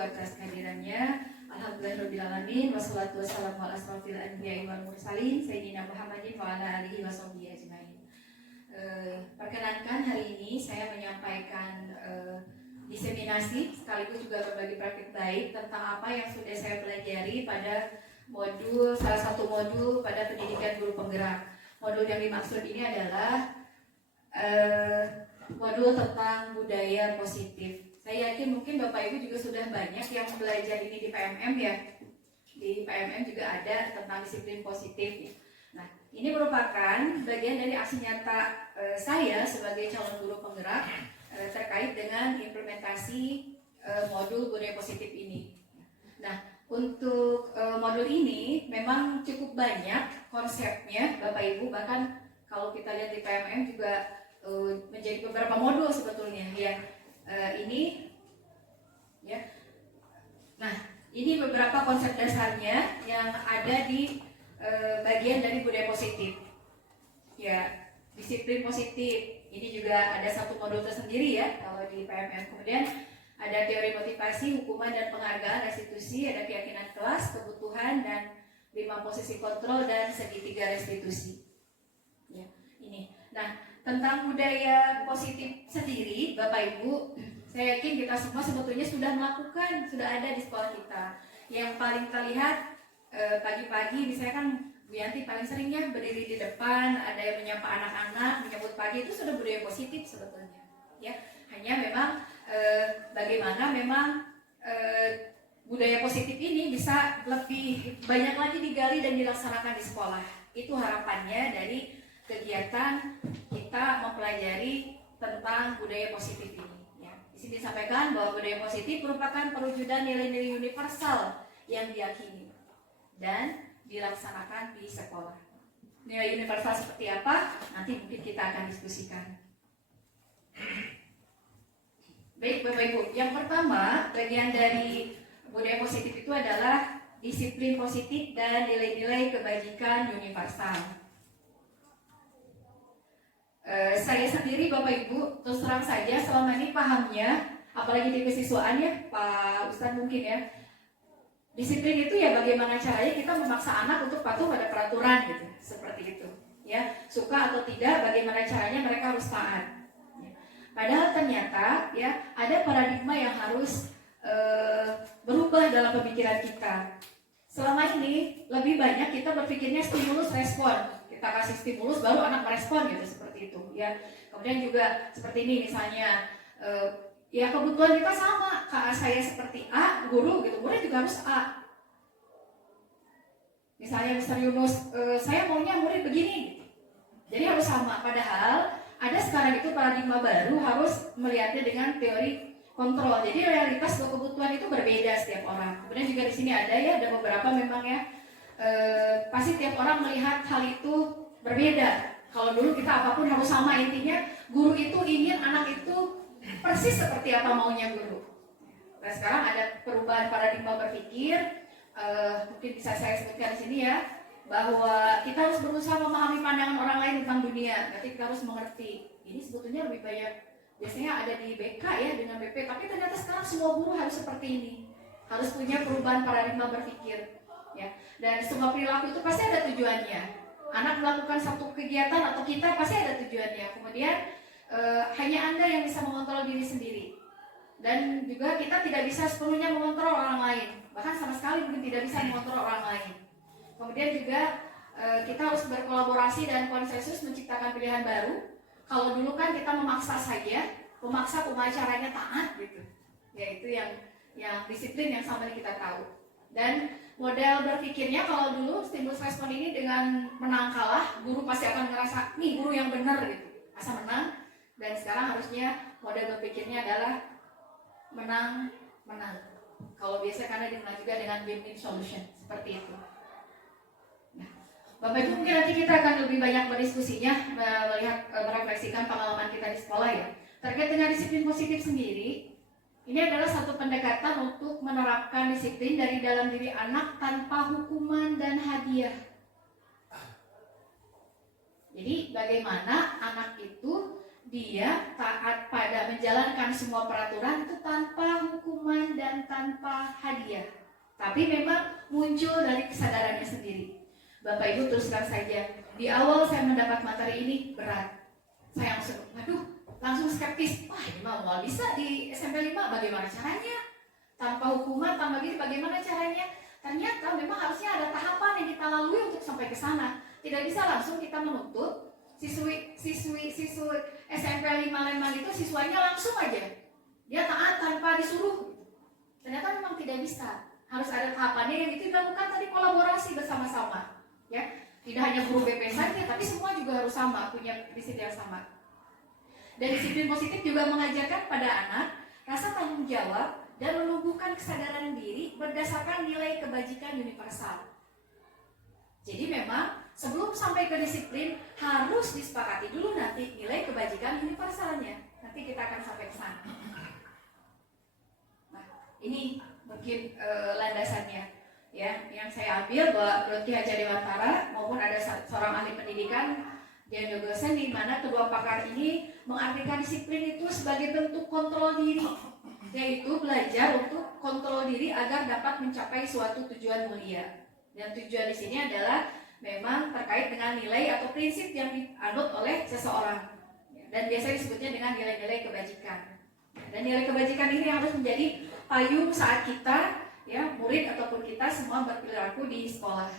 atas kehadirannya. Alhamdulillahirobbilalamin, wassalatu wassalamu ala asrofil anbiya'i wal mursalin sayyidina Muhammadin wa ala alihi washabbihi ajmain. Perkenankan hari ini saya menyampaikan diseminasi sekaligus juga berbagi praktik baik tentang apa yang sudah saya pelajari pada salah satu modul pada pendidikan guru penggerak. Modul yang dimaksud ini adalah modul tentang budaya positif. Saya yakin mungkin Bapak Ibu juga sudah banyak yang belajar ini di PMM ya. Di PMM juga ada tentang disiplin positif. Nah, ini merupakan bagian dari aksi nyata saya sebagai calon guru penggerak terkait dengan implementasi modul budaya positif ini. Nah, untuk modul ini memang cukup banyak konsepnya Bapak Ibu, bahkan kalau kita lihat di PMM juga menjadi beberapa modul sebetulnya yang ini ya. Nah, ini beberapa konsep dasarnya yang ada di bagian dari budaya positif. Ya, disiplin positif. Ini juga ada satu modul tersendiri ya kalau di PMM. Kemudian ada teori motivasi, hukuman dan penghargaan restitusi, ada keyakinan kelas, kebutuhan dan 5 posisi kontrol dan segitiga restitusi. Ya, ini. Nah, tentang budaya positif sendiri, Bapak Ibu, saya yakin kita semua sebetulnya sudah melakukan, sudah ada di sekolah kita. Yang paling terlihat pagi-pagi, misalnya kan Bu Yanti paling seringnya berdiri di depan, ada yang menyapa anak-anak, menyambut pagi, itu sudah budaya positif sebetulnya. Ya, hanya memang bagaimana memang budaya positif ini bisa lebih banyak lagi digali dan dilaksanakan di sekolah. Itu harapannya dari kegiatan kita mempelajari tentang budaya positif ini. Ya, di sini disampaikan bahwa budaya positif merupakan perwujudan nilai-nilai universal yang diyakini dan dilaksanakan di sekolah. Nilai universal seperti apa? Nanti mungkin kita akan diskusikan. Baik Bapak Ibu, yang pertama bagian dari budaya positif itu adalah disiplin positif dan nilai-nilai kebajikan universal. Saya sendiri Bapak Ibu terus terang saja selama ini pahamnya, apalagi di kesiswaan ya Pak Ustadz mungkin ya, disiplin itu ya bagaimana caranya kita memaksa anak untuk patuh pada peraturan gitu, seperti itu ya, suka atau tidak bagaimana caranya mereka harus taat ya. Padahal ternyata ya ada paradigma yang harus berubah dalam pemikiran kita. Selama ini lebih banyak kita berpikirnya stimulus respon, kita kasih stimulus baru anak merespon gitu, seperti itu ya. Kemudian juga seperti ini misalnya ya kebutuhan kita sama, kakak saya seperti A, guru gitu, murid juga harus A. Misalnya Mr. Yunus, saya maunya murid begini, jadi harus sama. Padahal ada sekarang itu paradigma baru harus melihatnya dengan teori kontrol. Jadi realitas kebutuhan itu berbeda setiap orang. Kemudian juga di sini ada beberapa memang ya, pasti tiap orang melihat hal itu berbeda. Kalau dulu kita apapun harus sama, intinya guru itu ingin anak itu persis seperti apa maunya guru. Nah sekarang ada perubahan paradigma berpikir, mungkin bisa saya sebutkan di sini ya, bahwa kita harus berusaha memahami pandangan orang lain tentang dunia. Berarti kita harus mengerti. Ini sebetulnya lebih banyak biasanya ada di BK ya dengan BP, tapi ternyata sekarang semua guru harus seperti ini, harus punya perubahan paradigma berpikir ya. Dan semua perilaku itu pasti ada tujuannya. Anak melakukan satu kegiatan atau kita pasti ada tujuannya. Kemudian hanya Anda yang bisa mengontrol diri sendiri, dan juga kita tidak bisa sepenuhnya mengontrol orang lain, bahkan sama sekali mungkin tidak bisa mengontrol orang lain. Kemudian juga kita harus berkolaborasi dan konsensus menciptakan pilihan baru. Kalau dulu kan kita memaksa saja, memaksa pengacaranya taat gitu. Ya itu yang disiplin yang sama kita tahu. Dan model berpikirnya kalau dulu stimulus respon ini dengan menang kalah, guru pasti akan ngerasa nih guru yang benar gitu, asal menang. Dan sekarang harusnya model berpikirnya adalah menang. Kalau biasa karena dikenal juga dengan win-win solution seperti itu. Bapak Ibu mungkin nanti kita akan lebih banyak berdiskusinya, melihat, merefleksikan pengalaman kita di sekolah ya. Terkait dengan disiplin positif sendiri, ini adalah satu pendekatan untuk menerapkan disiplin dari dalam diri anak tanpa hukuman dan hadiah. Jadi bagaimana anak itu dia taat pada menjalankan semua peraturan itu tanpa hukuman dan tanpa tanpa hadiah, tapi memang muncul dari kesadarannya sendiri. Bapak Ibu terus terang saja, di awal saya mendapat materi ini berat. Saya langsung skeptis. Wah, ini mau bisa di SMP 5, bagaimana caranya? Tanpa hukuman, tanpa gini, bagaimana caranya? Ternyata memang harusnya ada tahapan yang kita lalui untuk sampai ke sana. Tidak bisa langsung kita menuntut siswi SMP 5 Lembang itu siswanya langsung aja dia taat tanpa disuruh. Ternyata memang tidak bisa. Harus ada tahapannya yang itu dilakukan tadi kolaborasi bersama-sama. Ya, tidak hanya guru BP saja, tapi semua juga harus sama, punya prinsip yang sama. Dan disiplin positif juga mengajarkan pada anak rasa tanggung jawab dan menumbuhkan kesadaran diri berdasarkan nilai kebajikan universal. Jadi memang sebelum sampai ke disiplin harus disepakati dulu nanti nilai kebajikan universalnya. Nanti kita akan sampai ke sana. Nah, ini mungkin landasannya. Ya, yang saya ambil bahwa Dr. Haja Dewantara maupun ada seorang ahli pendidikan Dian Yogosen, di mana kedua pakar ini mengartikan disiplin itu sebagai bentuk kontrol diri, yaitu belajar untuk kontrol diri agar dapat mencapai suatu tujuan mulia. Dan tujuan di sini adalah memang terkait dengan nilai atau prinsip yang dianut oleh seseorang, dan biasanya disebutnya dengan nilai-nilai kebajikan. Dan nilai kebajikan ini harus menjadi payung saat kita, ya, murid ataupun kita semua berperilaku di sekolah.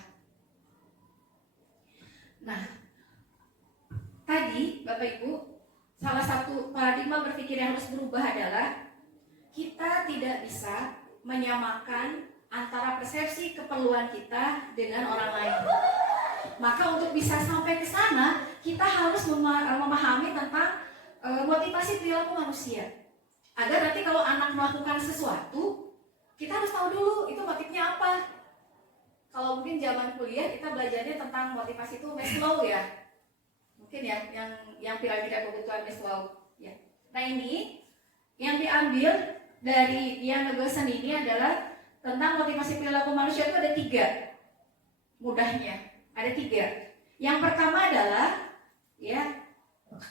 Nah, tadi Bapak Ibu, salah satu paradigma berpikir yang harus berubah adalah kita tidak bisa menyamakan antara persepsi keperluan kita dengan orang lain. Maka untuk bisa sampai ke sana, kita harus memahami tentang motivasi perilaku manusia. Agar nanti kalau anak melakukan sesuatu, kita harus tahu dulu itu motifnya apa. Kalau mungkin zaman kuliah kita belajarnya tentang motivasi itu Maslow ya. Mungkin ya yang piramida kebutuhan Maslow ya. Nah, ini yang diambil dari Dian Yogosen ini adalah tentang motivasi perilaku manusia itu ada 3. Mudahnya ada 3. Yang pertama adalah ya,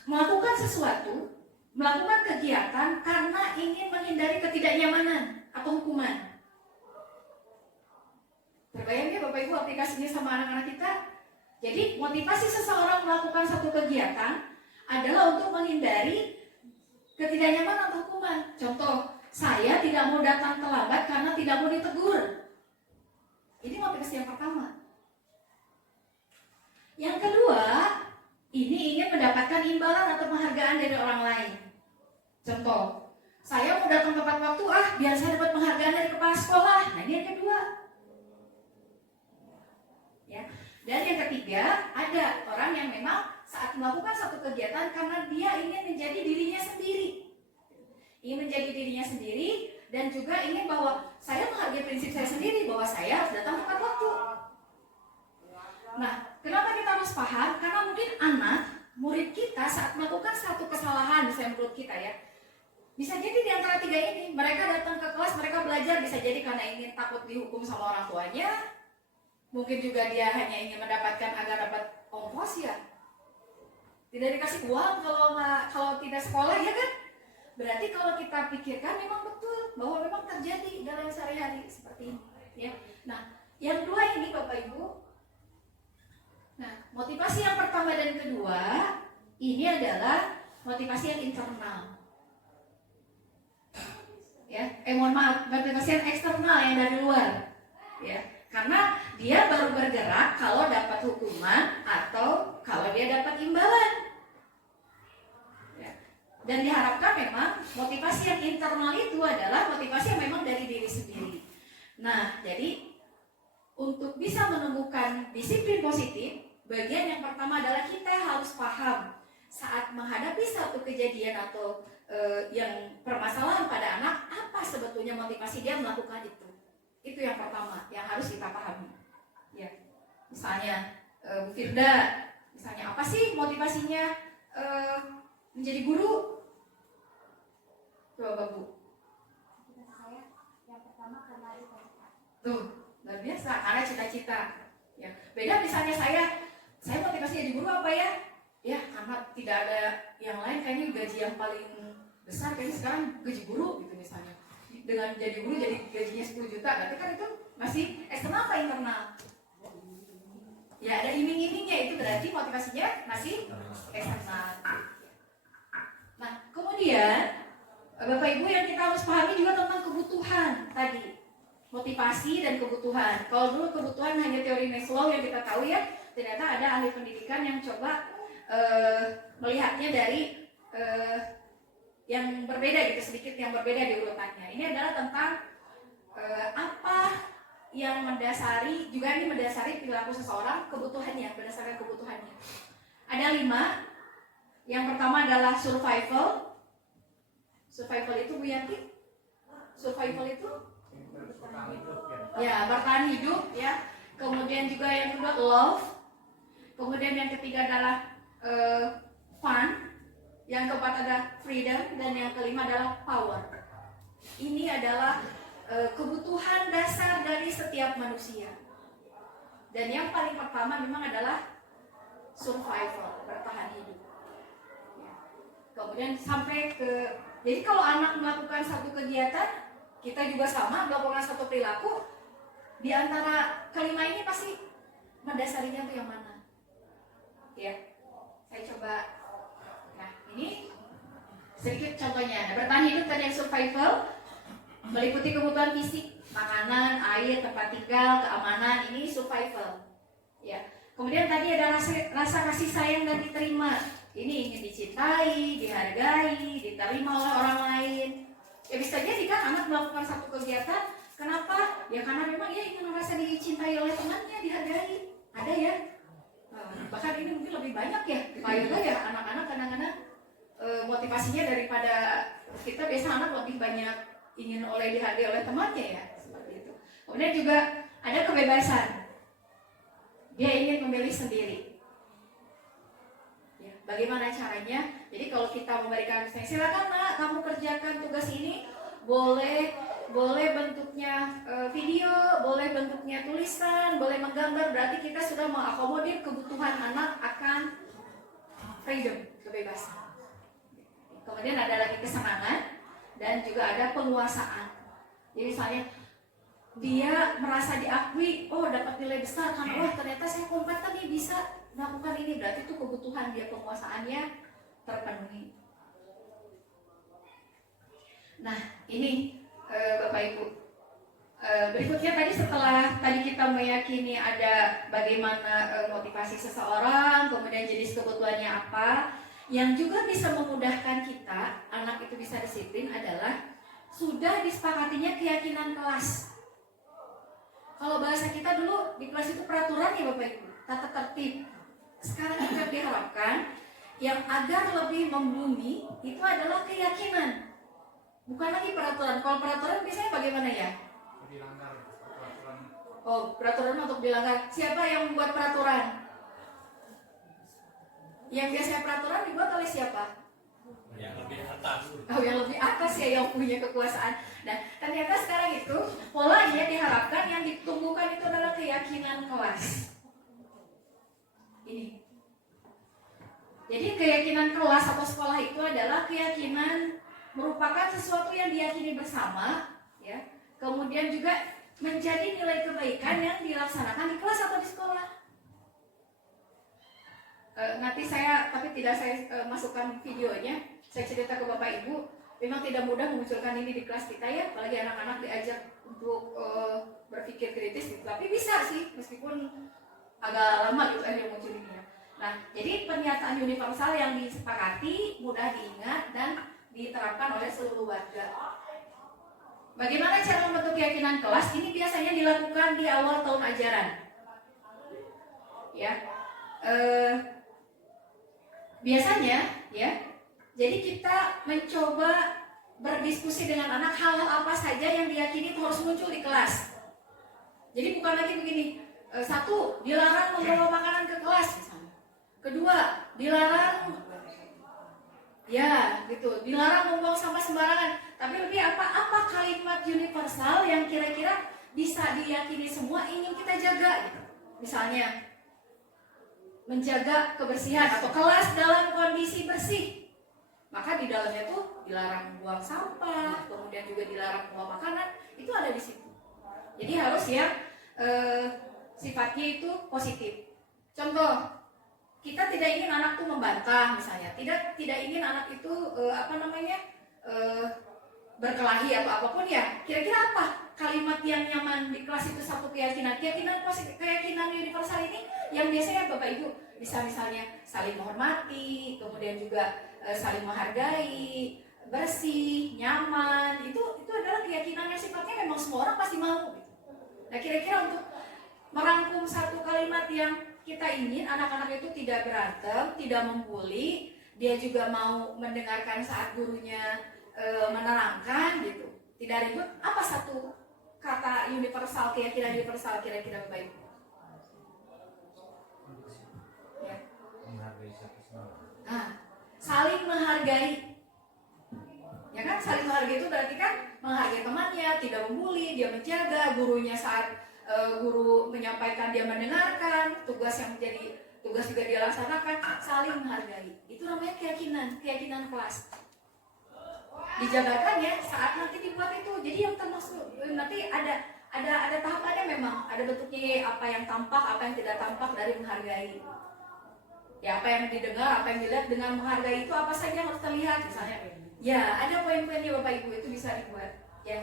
melakukan sesuatu, melakukan kegiatan karena ingin menghindari ketidaknyamanan atau hukuman. Terbayang ya Bapak Ibu aplikasinya sama anak-anak kita? Jadi motivasi seseorang melakukan satu kegiatan adalah untuk menghindari ketidaknyamanan atau hukuman. Contoh, saya tidak mau datang terlambat karena tidak mau ditegur. Ini motivasi yang pertama. Yang kedua, ini ingin mendapatkan imbalan atau penghargaan dari orang lain. Contoh, saya mau datang tepat waktu, biar saya dapat penghargaan dari kepala sekolah. Nah, ini yang kedua. Ya. Dan yang ketiga, ada orang yang memang saat melakukan satu kegiatan karena dia ingin menjadi dirinya sendiri. Ingin menjadi dirinya sendiri dan juga ingin bahwa saya menghargai prinsip saya sendiri bahwa saya harus datang tepat waktu. Nah, kenapa kita harus paham? Karena mungkin anak, murid kita saat melakukan satu kesalahan, misalnya menurut kita ya, bisa jadi di antara 3 ini, mereka datang ke kelas, mereka belajar, bisa jadi karena ingin takut dihukum sama orang tuanya, mungkin juga dia hanya ingin mendapatkan agar dapat ongkos ya, tidak dikasih uang kalau tidak sekolah ya kan. Berarti kalau kita pikirkan memang betul bahwa memang terjadi dalam sehari-hari seperti ini ya. Nah, yang 2 ini Bapak Ibu. Nah, motivasi yang pertama dan kedua ini adalah motivasi yang internal. Ya, mohon maaf, motivasi yang eksternal yang dari luar. Ya, karena dia baru bergerak kalau dapat hukuman atau kalau dia dapat imbalan. Ya. Dan diharapkan memang motivasi yang internal itu adalah motivasi yang memang dari diri sendiri. Nah, jadi untuk bisa menemukan disiplin positif, bagian yang pertama adalah kita harus paham saat menghadapi satu kejadian atau yang permasalahan pada anak, apa sebetulnya motivasi dia melakukan itu. Itu yang pertama yang harus kita pahami. Ya, misalnya Bu Firda, misalnya apa sih motivasinya menjadi guru? Coba Bu. Saya yang pertama karena cita-cita. Tuh, luar biasa karena cita-cita. Ya, beda misalnya saya motivasi jadi guru apa ya? Ya, karena tidak ada yang lain, kayaknya gaji yang paling besar kayaknya sekarang gaji guru gitu misalnya. dengan jadi guru jadi gajinya 10 juta, berarti kan itu masih eksternal apa internal? Ya ada iming-imingnya, itu berarti motivasinya masih eksternal. Nah kemudian Bapak Ibu yang kita harus pahami juga tentang kebutuhan tadi, motivasi dan kebutuhan. Kalau dulu kebutuhan hanya teori Maslow yang kita tahu ya, ternyata ada ahli pendidikan yang coba melihatnya dari yang berbeda gitu, sedikit yang berbeda di urutannya. Ini adalah tentang apa yang mendasari, juga ini mendasari perilaku seseorang, kebutuhannya, berdasarkan kebutuhannya. Ada 5. Yang pertama adalah survival. Survival itu Bu Yanti? Survival itu? Ya, bertahan hidup ya. Kemudian juga yang kedua love. Kemudian yang ketiga adalah fun. Yang keempat ada freedom, dan yang kelima adalah power. Ini adalah kebutuhan dasar dari setiap manusia. Dan yang paling pertama memang adalah survival, bertahan hidup. Ya. Kemudian sampai ke, jadi kalau anak melakukan satu kegiatan, kita juga sama melakukan satu perilaku, di antara kelima ini pasti mendasarinya itu yang mana? Ya, saya coba. Nah, ini sedikit contohnya. Bertahan hidup tadi yang survival, meliputi kebutuhan fisik, makanan, air, tempat tinggal, keamanan, ini survival. Ya. Kemudian tadi ada rasa kasih sayang dan diterima. Ini ingin dicintai, dihargai, diterima oleh orang lain. Ya bisa jadi kan anak melakukan satu kegiatan, kenapa? Ya karena memang ia ingin merasa dicintai oleh temannya, dihargai. Ada ya? Bahkan ini mungkin lebih banyak ya, Pak ya, anak-anak kadang-kadang motivasinya daripada kita, biasa anak lebih banyak ingin dihargai oleh temannya ya, seperti itu. Kemudian juga ada kebebasan, dia ingin memilih sendiri. Ya, bagaimana caranya? Jadi kalau kita memberikan silakan nak, kamu kerjakan tugas ini, boleh bentuknya video, boleh bentuknya tulisan, boleh menggambar, berarti kita sudah mengakomodir kebutuhan anak akan freedom, kebebasan. Kemudian ada lagi kesenangan dan juga ada penguasaan. Jadi misalnya dia merasa diakui, oh dapat nilai besar karena wah ternyata saya kompeten nih bisa melakukan ini, berarti itu kebutuhan dia, penguasaannya terpenuhi. Nah ini Bapak Ibu, berikutnya tadi setelah tadi kita meyakini ada bagaimana motivasi seseorang, kemudian jenis kebutuhannya apa, yang juga bisa memudahkan kita anak itu bisa disiplin adalah sudah disepakatinya keyakinan kelas. Kalau bahasa kita dulu di kelas itu peraturan ya Bapak Ibu, tata tertib. Sekarang kita diharapkan yang agar lebih membumi itu adalah keyakinan. Bukan lagi peraturan. Kalau peraturan biasanya bagaimana ya? Dilanggar peraturan. Oh, peraturan untuk dilanggar. Siapa yang membuat peraturan? Yang biasanya peraturan dibuat oleh siapa? Yang lebih atas. Oh, yang lebih atas ya, yang punya kekuasaan. Nah, ternyata sekarang itu polanya diharapkan yang ditumbuhkan itu adalah keyakinan kelas. Ini. Jadi keyakinan kelas atau sekolah itu adalah keyakinan merupakan sesuatu yang diyakini bersama, ya. Kemudian juga menjadi nilai kebaikan yang dilaksanakan di kelas atau di sekolah. Nanti tapi tidak saya masukkan videonya. Saya cerita ke Bapak Ibu, memang tidak mudah memunculkan ini di kelas kita ya, apalagi anak-anak diajak untuk berpikir kritis, gitu. Tapi bisa sih, meskipun agak lama gitu yang muncul ini ya. Nah, jadi pernyataan universal yang disepakati, mudah diingat dan diterapkan oleh seluruh warga. Bagaimana cara membentuk keyakinan kelas? Ini biasanya dilakukan di awal tahun ajaran. Ya, biasanya ya. Jadi kita mencoba berdiskusi dengan anak hal-hal apa saja yang diyakini itu harus muncul di kelas. Jadi bukan lagi begini. 1, dilarang membawa makanan ke kelas misalnya. 2, dilarang ya gitu, dilarang membuang sampah sembarangan. Tapi lebih apa kalimat universal yang kira-kira bisa diyakini semua ingin kita jaga gitu. Misalnya menjaga kebersihan atau kelas dalam kondisi bersih. Maka di dalamnya tuh dilarang buang sampah, kemudian juga dilarang buang makanan, itu ada di situ. Jadi harus yang sifatnya itu positif. Contoh, kita tidak ingin anak tuh membantah misalnya, tidak ingin anak itu berkelahi atau apapun ya. Kira-kira apa kalimat yang nyaman di kelas itu? Satu keyakinan positif, keyakinan universal ini yang biasanya Bapak Ibu bisa misalnya saling menghormati, kemudian juga saling menghargai, bersih, nyaman. Itu adalah keyakinan yang sifatnya memang semua orang pasti mau. Nah, kira-kira untuk merangkum satu kalimat yang kita ingin anak-anak itu tidak berantem, tidak membuli, dia juga mau mendengarkan saat gurunya menerangkan gitu, tidak ribut. Apa satu kata universal, keyakinan universal kira-kira Bapak Ibu? Ya. Nah, saling menghargai. Ya kan, saling menghargai itu berarti kan menghargai temannya, tidak membuli, dia menjaga gurunya saat guru menyampaikan, dia mendengarkan, tugas yang menjadi tugas juga dia laksanakan, saling menghargai. Itu namanya keyakinan kelas. Dijabarkan ya saat nanti dibuat itu. Jadi yang termasuk nanti ada tahapannya, memang ada bentuknya, apa yang tampak, apa yang tidak tampak dari menghargai. Ya, apa yang didengar, apa yang dilihat dengan menghargai itu apa saja yang harus terlihat misalnya. Ya, ada poin-poinnya Bapak Ibu, itu bisa dibuat ya.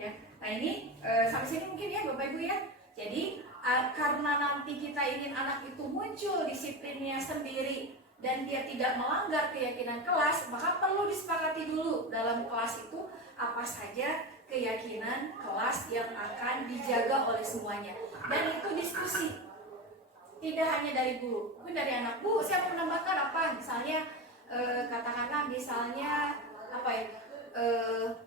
Ya. Nah, ini sampai sini mungkin ya Bapak Ibu ya. Jadi karena nanti kita ingin anak itu muncul disiplinnya sendiri dan dia tidak melanggar keyakinan kelas, maka perlu disepakati dulu dalam kelas itu apa saja keyakinan kelas yang akan dijaga oleh semuanya. Dan itu diskusi, tidak hanya dari guru, mungkin dari anak. Bu, siapa menambahkan apa? Misalnya katakanlah misalnya apa ya,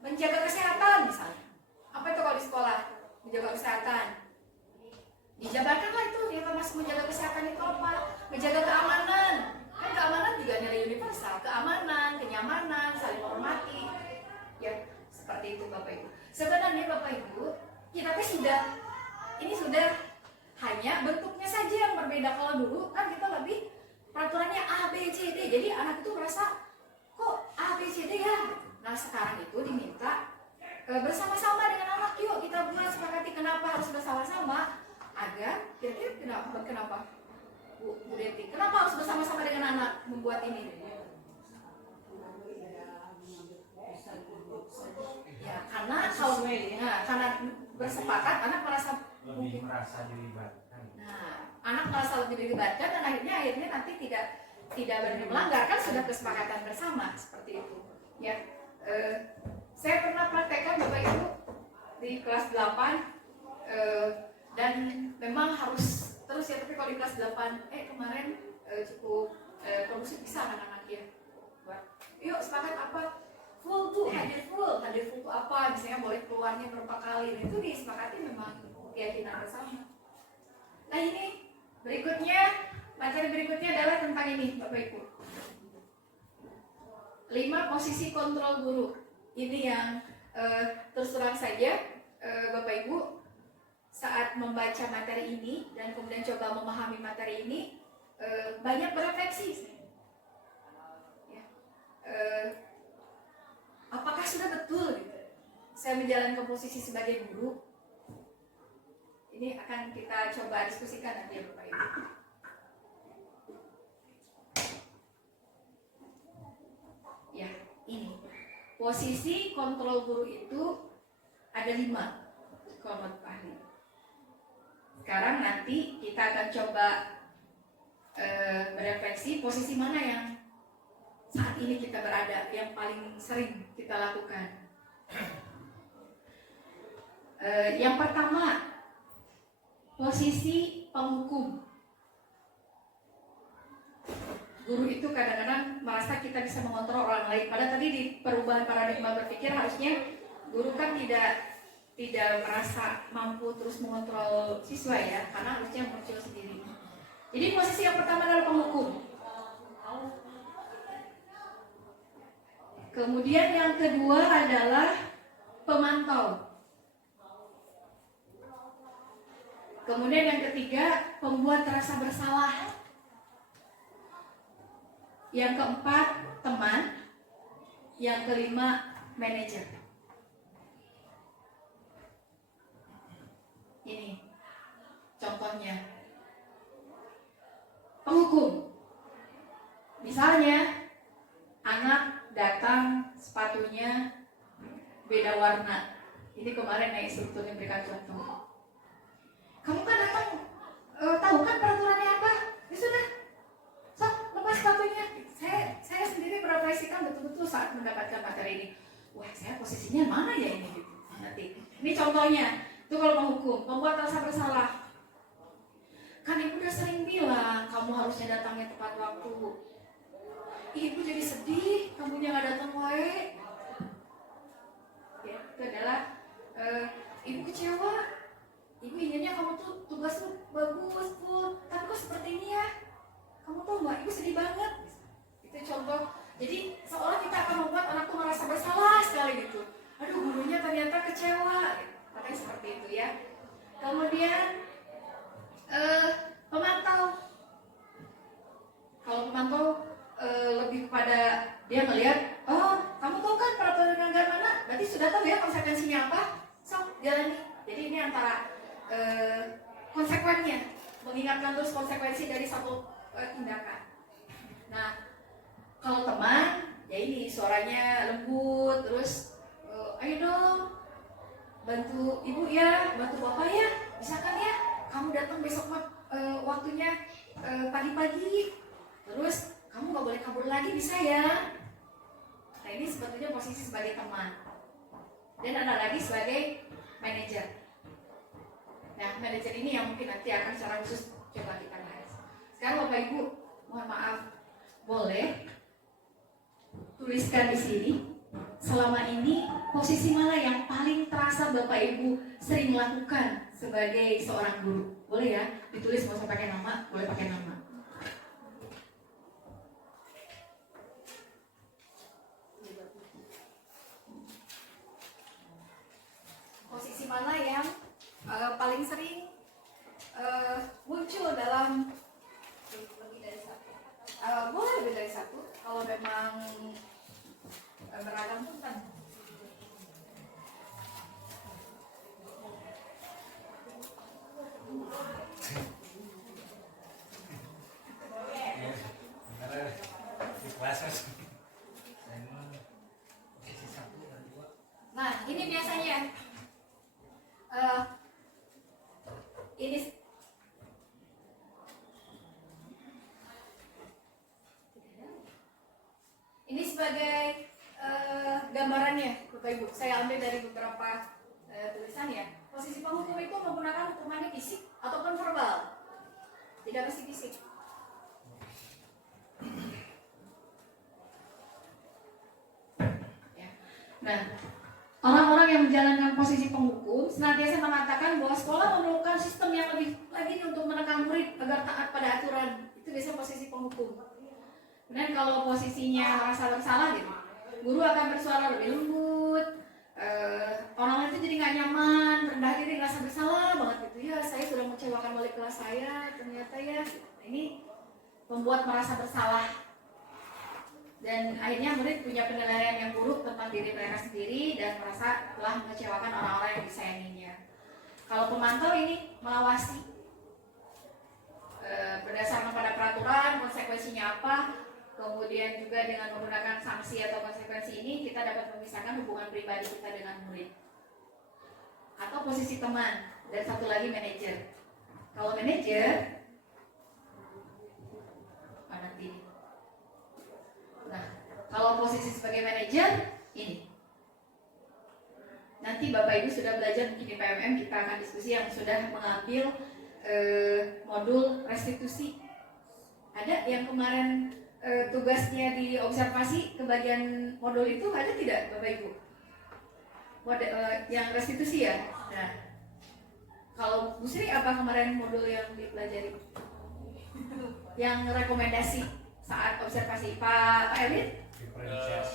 menjaga kesehatan misalnya. Apa itu kalau di sekolah? Menjaga kesehatan. Dijabarkanlah itu, dia termasuk menjaga kesehatan itu apa? Menjaga keamanan. Kan keamanan juga nilai universal. Keamanan, kenyamanan, saling menghormati. Ya, seperti itu Bapak Ibu. Sebenarnya Bapak Ibu, kita sudah hanya bentuknya saja yang berbeda. Kalau dulu kan kita lebih peraturannya A, B, C, D. Jadi anak itu merasa, kok A, B, C, D ya? Nah, sekarang itu diminta bersama-sama dengan anak, yuk kita buat, sepakati. Kenapa harus bersama-sama? Agar kira-kira kenapa Bu Deti, kenapa harus bersama-sama dengan anak membuat ini? Ya, karena bersepakat, anak merasa lebih merasa dilibatkan. Nah, anak merasa lebih dilibatkan dan akhirnya nanti tidak berani melanggar, kan sudah kesepakatan bersama seperti itu. Ya, saya pernah praktekkan Bapak Ibu di kelas 8 dan memang harus terus ya, tapi kalau di kelas 8 kemarin cukup kondusif bisa anak-anak ya. Yuk sepakat apa? Full tuh, hadir full tuh apa? Misalnya boleh keluarnya berapa kali. Nah, itu disepakati memang keyakinan bersama. Nah, ini materi berikutnya adalah tentang ini Bapak Ibu. 5 posisi kontrol guru. Ini yang terus terang saja Bapak Ibu, saat membaca materi ini dan kemudian coba memahami materi ini, banyak berefleksi. Ya. Apakah sudah betul gitu, saya menjalankan posisi sebagai guru? Ini akan kita coba diskusikan nanti ya Bapak Ibu. Ya, ini posisi kontrol guru itu ada 5 kalau menurut ahli. Sekarang nanti kita akan coba berefleksi posisi mana yang saat ini kita berada, yang paling sering kita lakukan. Yang pertama, posisi penghukum. Guru itu kadang-kadang merasa kita bisa mengontrol orang lain. Padahal tadi di perubahan paradigma berpikir harusnya guru kan tidak merasa mampu terus mengontrol siswa ya, karena harusnya muncul sendiri. Jadi posisi yang pertama adalah penghukum. Kemudian yang kedua adalah pemantau. Kemudian yang ketiga, pembuat rasa bersalah. Yang keempat, teman. Yang kelima, manajer. Ini contohnya. Penghukum. Misalnya, anak datang sepatunya beda warna. Ini kemarin yang instrukturnya berikan contoh. Kamu kan datang, tahu kan peraturannya apa? Ya sudah, sok lepas sepatunya. Saya sendiri merefleksikan betul-betul saat mendapatkan materi ini. Wah, saya posisinya mana ya ini? Nanti. Ini contohnya. Itu kalau penghukum, membuat rasa bersalah. Kan ibu udah sering bilang, kamu harusnya datangnya tepat waktu. Ibu jadi sedih, kamunya nggak datang wae. Ya, itu adalah ibu kecewa. Ibu inginnya kamu tuh tugas tuh bagus, full, tapi kok seperti ini ya? Kamu tahu nggak? Ibu sedih banget. Itu contoh. Jadi seolah kita akan membuat anak tuh merasa bersalah sekali gitu. Aduh, gurunya ternyata kecewa. Makanya seperti itu ya. Kemudian pemantau. Kalau pemantau lebih kepada dia melihat, oh kamu tahu kan peraturan negara mana? Berarti sudah tahu ya konsekuensinya apa? Sok jalani. Jadi ini antara konsekuensinya, mengingatkan terus konsekuensi dari satu tindakan. Nah, kalau teman, ya ini suaranya lembut, terus ayo dong, bantu ibu ya, bantu bapak ya, bisa kan ya? Kamu datang besok waktunya pagi-pagi, terus kamu nggak boleh kabur lagi, bisa ya? Nah ini sebetulnya posisi sebagai teman, dan ada lagi sebagai manajer. Nah, manajer ini yang mungkin nanti akan secara khusus coba kita bahas. Sekarang Bapak Ibu, mohon maaf, boleh tuliskan di sini selama ini posisi mana yang paling terasa Bapak Ibu sering lakukan sebagai seorang guru? Boleh ya, ditulis, mau usah pakai nama, boleh pakai nama. Posisi mana yang paling sering muncul dalam lebih dari satu? Boleh lebih dari satu, kalau memang beragam pun kan. Nah, ini biasanya ini sebagai gambarannya, Bapak Ibu. Saya ambil dari beberapa tulisan ya. Posisi penghukum itu menggunakan hukumannya fisik ataupun verbal. Tidak mesti fisik. Ya. Nah, orang-orang yang menjalankan posisi penghukum senantiasa mengatakan bahwa sekolah memerlukan sistem yang lebih lagi untuk menekan murid agar taat pada aturan. Itu biasanya posisi penghukum. Kemudian kalau posisinya rasa bersalah gitu, guru akan bersuara lebih lembut, orang lain itu jadi nggak nyaman, rendah diri, rasa bersalah banget gitu ya. Saya sudah mengecewakan wali kelas saya, ternyata ya. Ini membuat merasa bersalah. Dan akhirnya murid punya penilaian yang buruk tentang diri mereka sendiri dan merasa telah mengecewakan orang-orang yang disayanginya. Kalau pemantau ini mengawasi berdasarkan pada peraturan, konsekuensinya apa, kemudian juga dengan menggunakan sanksi atau konsekuensi ini kita dapat memisahkan hubungan pribadi kita dengan murid. Atau posisi teman, dan satu lagi manajer. Kalau manajer, nanti. Nah, kalau posisi sebagai manajer ini. Nanti Bapak Ibu sudah belajar mungkin di PMM, kita akan diskusi yang sudah mengambil modul restitusi. Ada yang kemarin tugasnya di observasi ke bagian modul itu, ada tidak Bapak Ibu? Yang restitusi ya. Nah, kalau Bu Sri apa kemarin modul yang dipelajari? Yang rekomendasi saat observasi Pak Elin?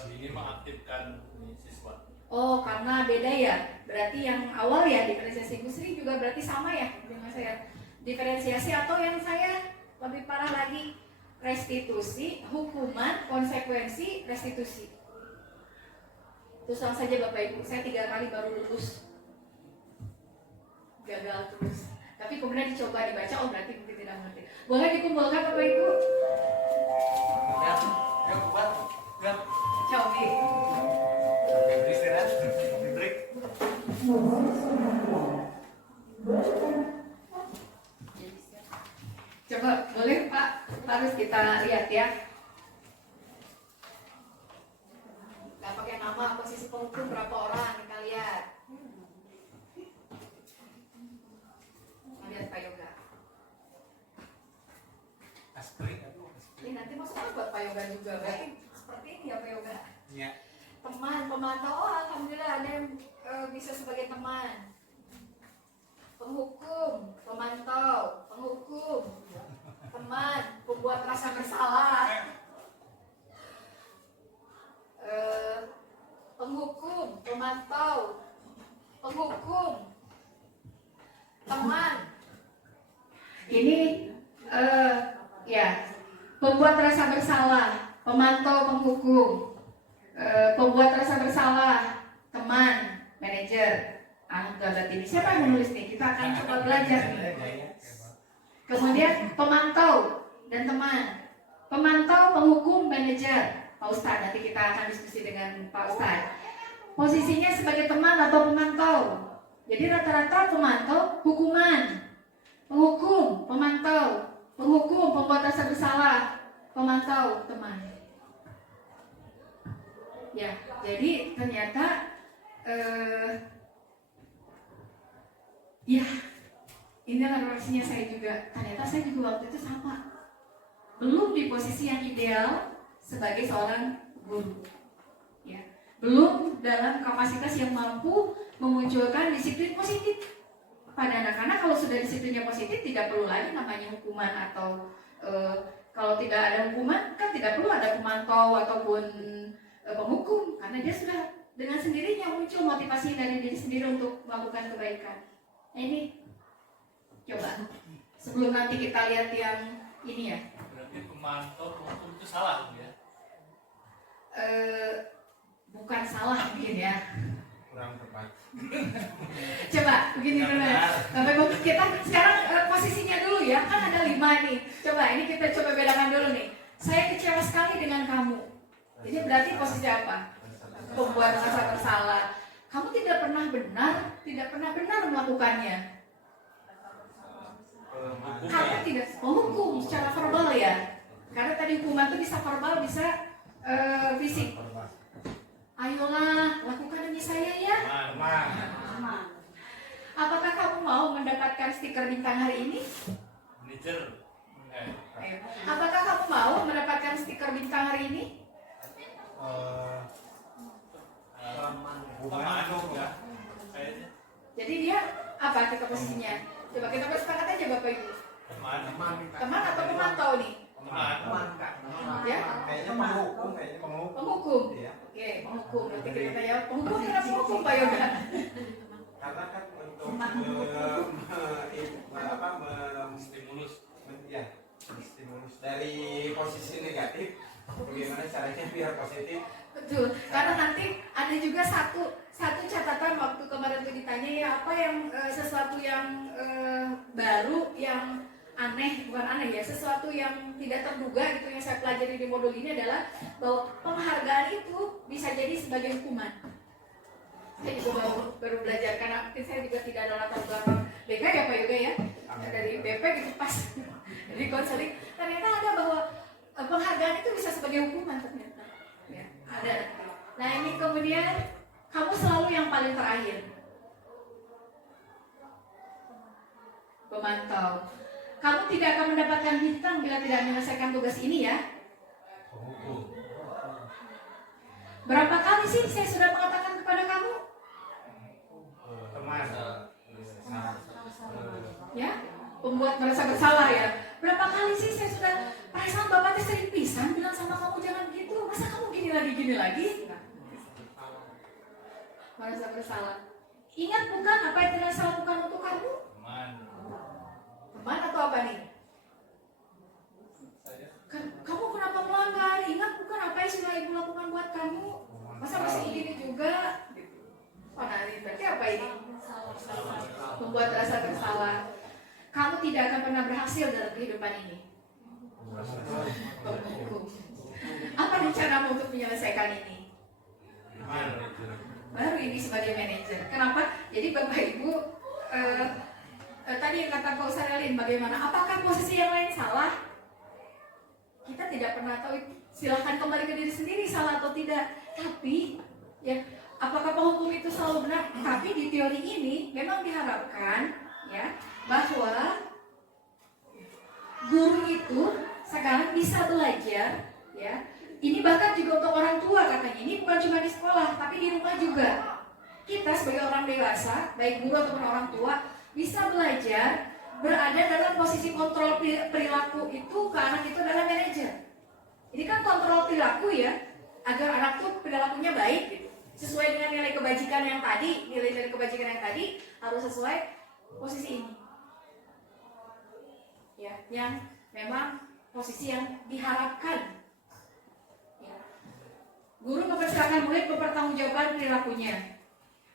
Ini mengaktifkan siswa. Oh, karena beda ya. Berarti yang awal ya diferensiasi Bu Sri juga berarti sama ya dengan saya. Diferensiasi atau yang saya lebih parah lagi restitusi, hukuman, konsekuensi, restitusi. Terus langsung saja Bapak Ibu, saya 3 kali baru lulus. Gagal terus. Tapi kemudian dicoba dibaca, oh berarti mungkin tidak mengerti. Boleh dikumpulkan Bapak Ibu? Ya, buat. Ya, Coba. istirahat. Break. Coba boleh Pak, harus kita lihat ya. Nggak pakai nama, posisi penghukum berapa orang kita lihat. Kita lihat Pak Yoga. Aspri. Ini nanti masuknya buat Pak Yoga juga, berarti seperti ini ya Pak Yoga. Ya. Teman, pemantau, oh alhamdulillah ada yang bisa sebagai teman. Penghukum, pemantau, penghukum, teman, pembuat rasa bersalah. Penghukum, pemantau, penghukum, teman. Ini ya, pembuat rasa bersalah, pemantau, penghukum, pembuat rasa bersalah, teman, manajer. Berarti ini siapa yang menulis nih? Kita akan coba belajar nih. Kemudian pemantau dan teman, pemantau, penghukum, manajer. Pak Ustadz, nanti kita akan diskusi dengan Pak Ustadz. Posisinya sebagai teman atau pemantau. Jadi rata-rata pemantau hukuman, penghukum, pemantau, penghukum, pembuat rasa bersalah, pemantau, teman. Ya, jadi ternyata ya, inilah reaksinya saya juga. Ternyata saya juga waktu itu sama. Belum di posisi yang ideal sebagai seorang guru. Ya, belum dalam kapasitas yang mampu memunculkan disiplin positif pada anak-anak. Kalau sudah disiplinnya positif, tidak perlu lagi namanya hukuman atau kalau tidak ada hukuman, kan tidak perlu ada pemantau ataupun penghukum, karena dia sudah dengan sendirinya muncul motivasi dari diri sendiri untuk melakukan kebaikan. Nah, ini coba sebelum nanti kita lihat yang ini ya. Berarti pemantau penghukum itu salah ya? Bukan salah mungkin ya. Kurang tepat. Coba begini dulu ya. Bapak Ibu, kita sekarang posisinya dulu ya. Kan ada 5 nih. Coba ini kita coba bedakan dulu nih. Saya kecewa sekali dengan kamu. Jadi berarti posisi apa? Pembuat rasa bersalah. Kamu tidak pernah benar melakukannya. Kamu tidak menghukum secara verbal ya. Karena tadi hukuman itu bisa verbal, bisa fisik. Ayolah, lakukan demi saya ya. Apakah kamu mau mendapatkan stiker bintang hari ini? Manajer. Ayo. Apakah kamu mau mendapatkan stiker bintang hari ini? Teman juga. Kayaknya. Jadi dia apa kita posisinya? Coba kita bersepakat aja Bapak Ibu. Teman atau pemantau nih? Teman. Ya? Kayaknya penghukum. Penghukum. Iya. Oke, penghukum. Berarti kita ya penghukum kenapa penghukum Pak Yoga? Karena kan untuk stimulus dari posisi negatif, bagaimana caranya biar positif? Betul. Karena nanti ada juga satu catatan waktu kemarin itu ditanya ya apa yang sesuatu yang baru, yang aneh, bukan aneh ya, sesuatu yang tidak terduga gitu yang saya pelajari di modul ini adalah bahwa penghargaan itu bisa jadi sebagai hukuman. Saya juga baru belajar karena mungkin saya juga tidak ada latar belakang BK ya Pak Yoga ya, dari BP gitu pas dari konseling ternyata ada bahwa penghargaan itu bisa sebagai hukuman ternyata. Ya, ada. Nah ini kemudian kamu selalu yang paling terakhir. Pemantau. Kamu tidak akan mendapatkan bintang bila tidak menyelesaikan tugas ini ya. Berapa kali sih saya sudah mengatakan kepada kamu? Teman. Ya, pembuat merasa bersalah ya. Berapa kali sih saya sudah perasaan bapaknya sering pisan bilang sama kamu jangan gitu. Masa kamu gini lagi? Merasa bersalah. Ingat bukan apa yang tidak saya lakukan untuk kamu? Teman. Teman atau apa nih? Saya. Kan buat kamu? Masa masih gini juga? Oh, nah ini berarti apa ini? Membuat rasa bersalah. Kamu tidak akan pernah berhasil dalam kehidupan ini. Apa rencanamu untuk menyelesaikan ini? Baru ini sebagai manajer. Kenapa? Jadi Bapak Ibu, tadi yang kata Kak Sarelin, bagaimana? Apakah posisi yang lain salah? Kita tidak pernah tahu. Silahkan kembali ke diri sendiri salah atau tidak. Tapi, ya, apakah penghukum itu selalu benar? Tapi di teori ini memang diharapkan, ya, bahwa guru itu sekarang bisa belajar, ya. Ini bahkan juga untuk orang tua katanya. Ini bukan cuma di sekolah, tapi di rumah juga. Kita sebagai orang dewasa, baik guru ataupun orang tua, bisa belajar berada dalam posisi kontrol perilaku itu ke anak itu adalah manajer. Ini kan kontrol perilaku ya, agar anak tuh perilakunya baik gitu. Sesuai dengan nilai kebajikan yang tadi, nilai-nilai kebajikan yang tadi harus sesuai posisi ini. Ya, yang memang posisi yang diharapkan. Guru mempersilahkan murid mempertanggungjawabkan perilakunya,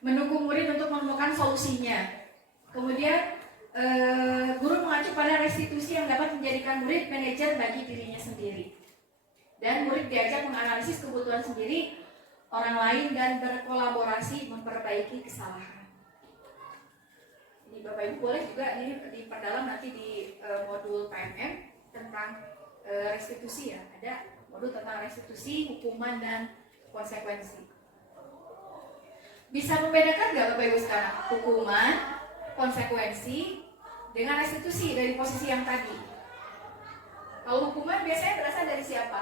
mendukung murid untuk menemukan solusinya. Kemudian guru mengacu pada restitusi yang dapat menjadikan murid manajer bagi dirinya sendiri. Dan murid diajak menganalisis kebutuhan sendiri orang lain dan berkolaborasi memperbaiki kesalahan. Ini Bapak Ibu boleh juga ini diperdalam nanti di modul PMM tentang restitusi ya. Ada modul tentang restitusi, hukuman, dan konsekuensi. Bisa membedakan nggak Bapak Ibu sekarang hukuman, konsekuensi dengan restitusi dari posisi yang tadi? Kalau hukuman biasanya berasal dari siapa?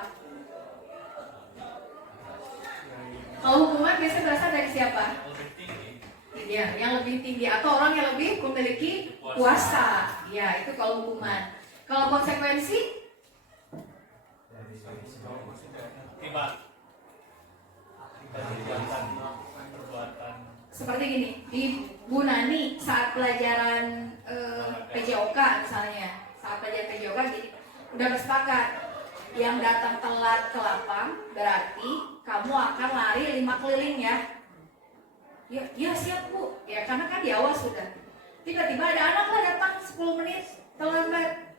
Kalau hukuman biasanya berasal dari siapa? Ya, yang lebih tinggi atau orang yang lebih memiliki kuasa. Ya, itu kalau hukuman. Kalau konsekuensi seperti gini, di Bu Nani saat pelajaran PJOK misalnya, saat pelajaran PJOK jadi udah bersepakat yang datang telat ke lapang berarti kamu akan lari 5 keliling ya. Ya siap Bu, ya karena kan di awal sudah. Tiba-tiba ada anak lah datang 10 menit terlambat.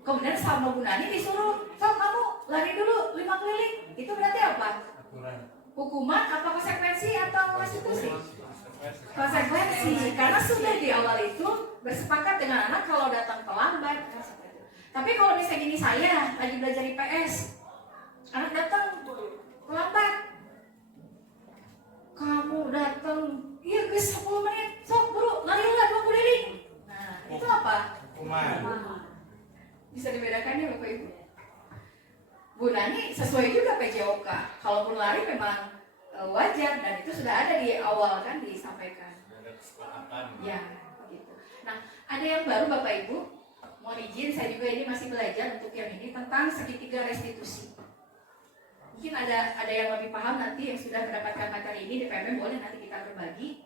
Kemudian sama Bu Nani disuruh, so kamu lari dulu 5 keliling. Itu berarti apa? Hukuman apa konsekuensi atau restitusi? Konsekuensi, karena sudah di awal itu bersepakat dengan anak kalau datang terlambat. Tapi kalau misalnya gini, saya lagi belajar IPS, anak datang terlambat, kamu datang, iya guys 10 menit, sok buru larilah 2 keliling. Nah itu apa? Hukuman. Bisa dibedakan ya Bapak Ibu. Bu Nani sesuai juga PJOK. Kalaupun lari memang wajar dan itu sudah ada di awal kan disampaikan. Ya, gitu. Nah, ada yang baru Bapak Ibu. Mohon izin, saya juga ini masih belajar untuk yang ini tentang segitiga restitusi. Mungkin ada yang lebih paham nanti yang sudah mendapatkan materi ini di PMM, boleh nanti kita berbagi.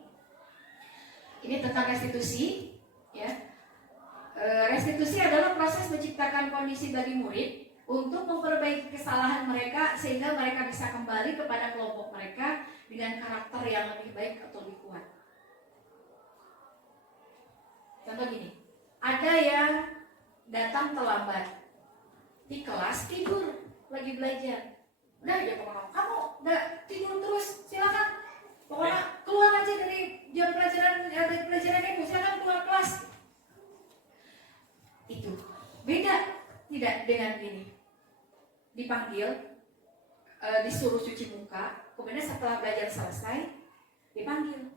Ini tentang restitusi, ya. Restitusi adalah proses menciptakan kondisi bagi murid untuk memperbaiki kesalahan mereka sehingga mereka bisa kembali kepada kelompok mereka dengan karakter yang lebih baik atau lebih kuat. Contoh gini, ada yang datang terlambat di kelas tidur lagi belajar. Udah aja pokoknya kamu udah tidur terus, silakan pokoknya keluar aja dari jam pelajaran ibu, silakan keluar kelas. Itu beda tidak dengan ini. Dipanggil, disuruh cuci muka, kemudian setelah belajar selesai, dipanggil.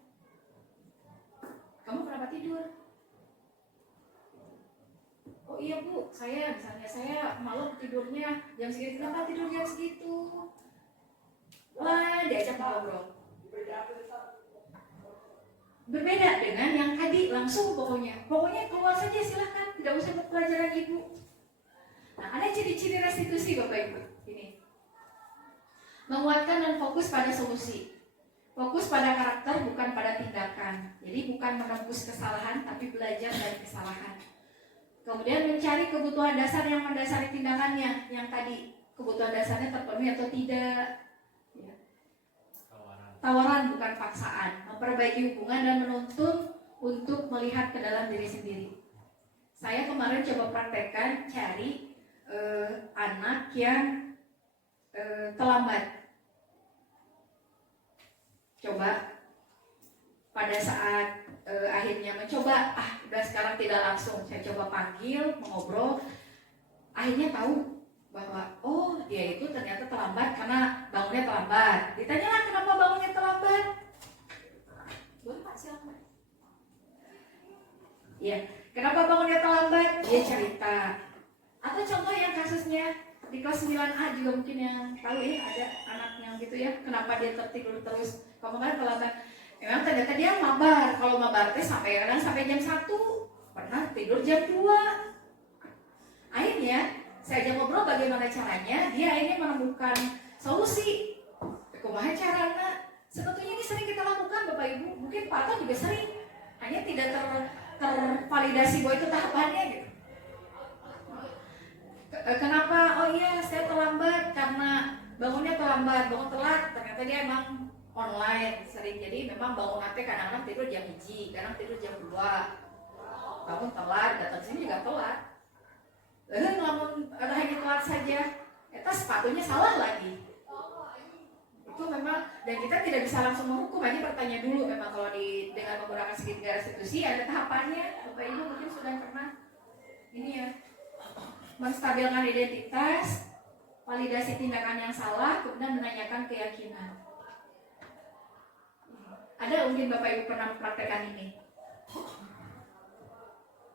Kamu kenapa tidur? Oh iya Bu, misalnya saya malam tidurnya jam segitu. Kenapa tidur jam segitu? Wah, diajak ngobrol. Berbeda dengan yang tadi langsung pokoknya keluar saja silahkan, tidak usah ikut pelajaran ibu. Nah, ada ciri-ciri restitusi Bapak Ibu. Ini menguatkan dan fokus pada solusi, fokus pada karakter bukan pada tindakan. Jadi bukan menembus kesalahan tapi belajar dari kesalahan. Kemudian mencari kebutuhan dasar yang mendasari tindakannya, yang tadi kebutuhan dasarnya terpenuhi atau tidak. tawaran bukan paksaan, memperbaiki hubungan dan menuntun untuk melihat ke dalam diri sendiri. Saya kemarin coba praktekkan cari anak yang terlambat. Coba pada saat akhirnya mencoba, udah sekarang tidak langsung, saya coba panggil, mengobrol, akhirnya tahu bahwa oh dia itu ternyata terlambat karena bangunnya terlambat. Ditanyalah kenapa bangunnya terlambat. Boleh Pak, silakan. Ya, kenapa bangunnya terlambat? Dia cerita. Atau contoh yang kasusnya di kelas 9A juga mungkin yang tahu ya, ada anak yang gitu ya, kenapa dia tertidur terus. Kalau kemarin terlambat, memang ternyata dia mabar. Kalau mabar teh kadang sampai jam 1, pernah tidur jam 2. Akhirnya saya ajak ngobrol bagaimana caranya, dia akhirnya menemukan solusi. Kumaha caranya? Sebetulnya ini sering kita lakukan Bapak Ibu, mungkin Pak Ato juga sering, hanya tidak tervalidasi bahwa itu tahapannya gitu. Kenapa? Oh iya, saya terlambat karena bangunnya terlambat, bangun telat. Ternyata dia emang online sering, jadi memang bangun nanti kadang-kadang tidur jam 1, kadang tidur jam 2. Bangun telat, datang sini juga telat. Namun hanya telat saja, itu sepatunya salah lagi. Itu memang, dan kita tidak bisa langsung menghukum, hanya bertanya dulu. Memang kalau dengan menggunakan segitiga restitusi ada tahapannya. Bapak Ibu mungkin sudah pernah ini ya, menstabilkan identitas, validasi tindakan yang salah, kemudian menanyakan keyakinan. Ada mungkin Bapak Ibu pernah mempraktekkan ini.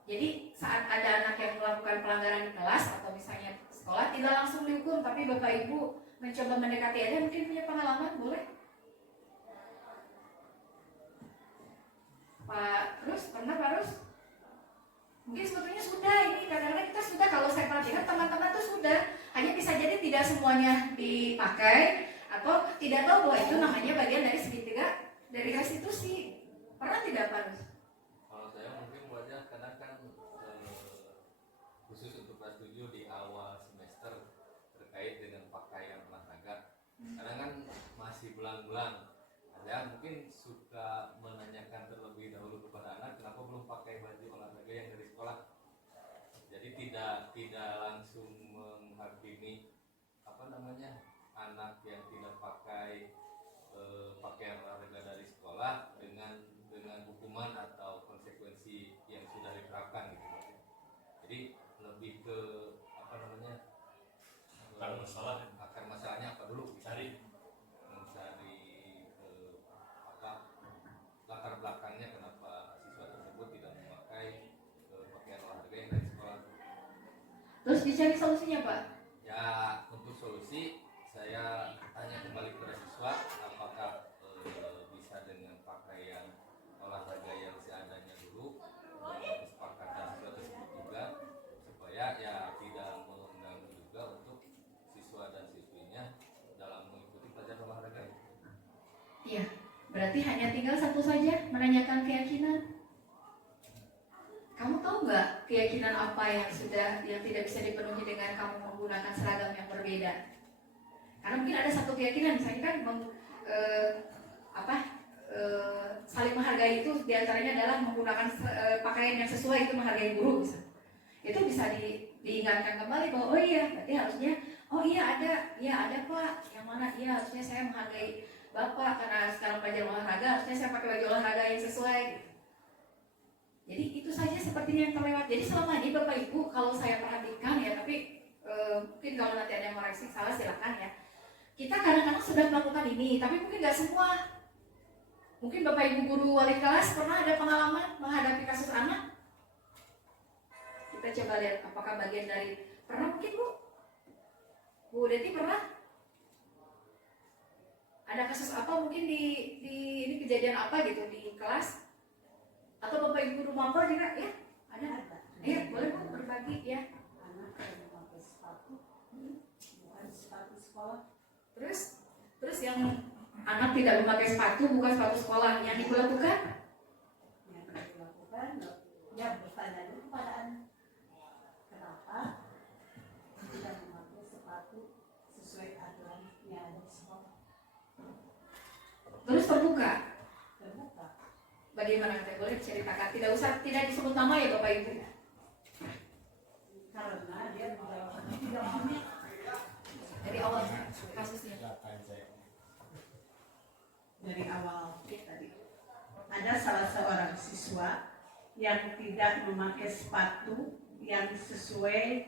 Jadi saat ada anak yang melakukan pelanggaran di kelas atau misalnya sekolah, tidak langsung dihukum, tapi Bapak Ibu mencoba mendekati. Ada mungkin punya pengalaman, boleh? Pak Rus, pernah Pak Rus? Mungkin sebetulnya sudah ini, kadang-kadang kita sudah, kalau saya perhatikan teman-teman itu sudah, hanya bisa jadi tidak semuanya dipakai atau tidak tahu bahwa itu namanya bagian dari segitiga dari restitusi. Pernah tidak Pak Rus? Kalau saya mungkin buatnya karena kan khusus untuk kelas 7 di awal semester terkait dengan pakaian olahraga. Karena kan masih bulan-bulan, ada mungkin suka menanyakan terlebih dahulu kepada anak kenapa belum pakai baju olahraga yang dari sekolah. Jadi tidak langsung menghakimi anak yang tidak pakai pakaian olahraga dari sekolah dengan hukuman atau konsekuensi yang sudah diterapkan gitu. Jadi lebih ke akar masalahnya apa dulu mencari latar belakangnya kenapa siswa tersebut tidak memakai pakaian olahraga yang dari sekolah. Terus dicari solusinya Pak? Ya, untuk solusi saya tanya kembali kepada siswa apakah bisa dengan pakaian olahraga yang seadanya dulu, dengan kesepakatan siswa tersebut juga, supaya ya tidak mengganggu juga untuk siswa dan siswinya dalam mengikuti pelajaran olahraga. Iya, berarti hanya tinggal satu saja, menanyakan keyakinan. Kamu tahu nggak keyakinan apa yang tidak bisa dipenuhi dengan kamu menggunakan seragam yang berbeda? Karena mungkin ada satu keyakinan, misalnya kan saling menghargai itu diantaranya adalah menggunakan pakaian yang sesuai, itu menghargai guru misalnya. Itu bisa diingatkan kembali bahwa oh iya, berarti harusnya ada Pak, yang mana iya harusnya saya menghargai Bapak karena sekarang pelajaran olahraga harusnya saya pakai baju olahraga yang sesuai gitu. Jadi itu saja sepertinya yang terlewat. Jadi selama ini Bapak Ibu kalau saya perhatikan ya, tapi mungkin kalau nanti ada yang koreksi salah silakan ya. Kita kadang-kadang sudah melakukan ini, tapi mungkin nggak semua. Mungkin Bapak Ibu guru wali kelas pernah ada pengalaman menghadapi kasus anak. Kita coba lihat apakah bagian dari pernah mungkin Bu Deti pernah? Ada kasus apa mungkin di ini kejadian apa gitu di kelas? Atau Bapak Ibu guru mampir juga ya? Ada? Iya, boleh Bu berbagi ya. Anak yang memakai sepatu, bukan sepatu sekolah. Terus yang anak tidak memakai sepatu bukan sepatu sekolah, yang Ibu lakukan? Yang dilakukan, ya bertanya dulu kepada anak, kenapa tidak memakai sepatu sesuai aturan yang ada di sekolah. Terus Bagaimana Teh? Boleh diceritakan? Tidak disebut nama ya Bapak Ibu. Karena dia tidak punya. Dari awal kasusnya. Dari awal tadi ada salah seorang siswa yang tidak memakai sepatu yang sesuai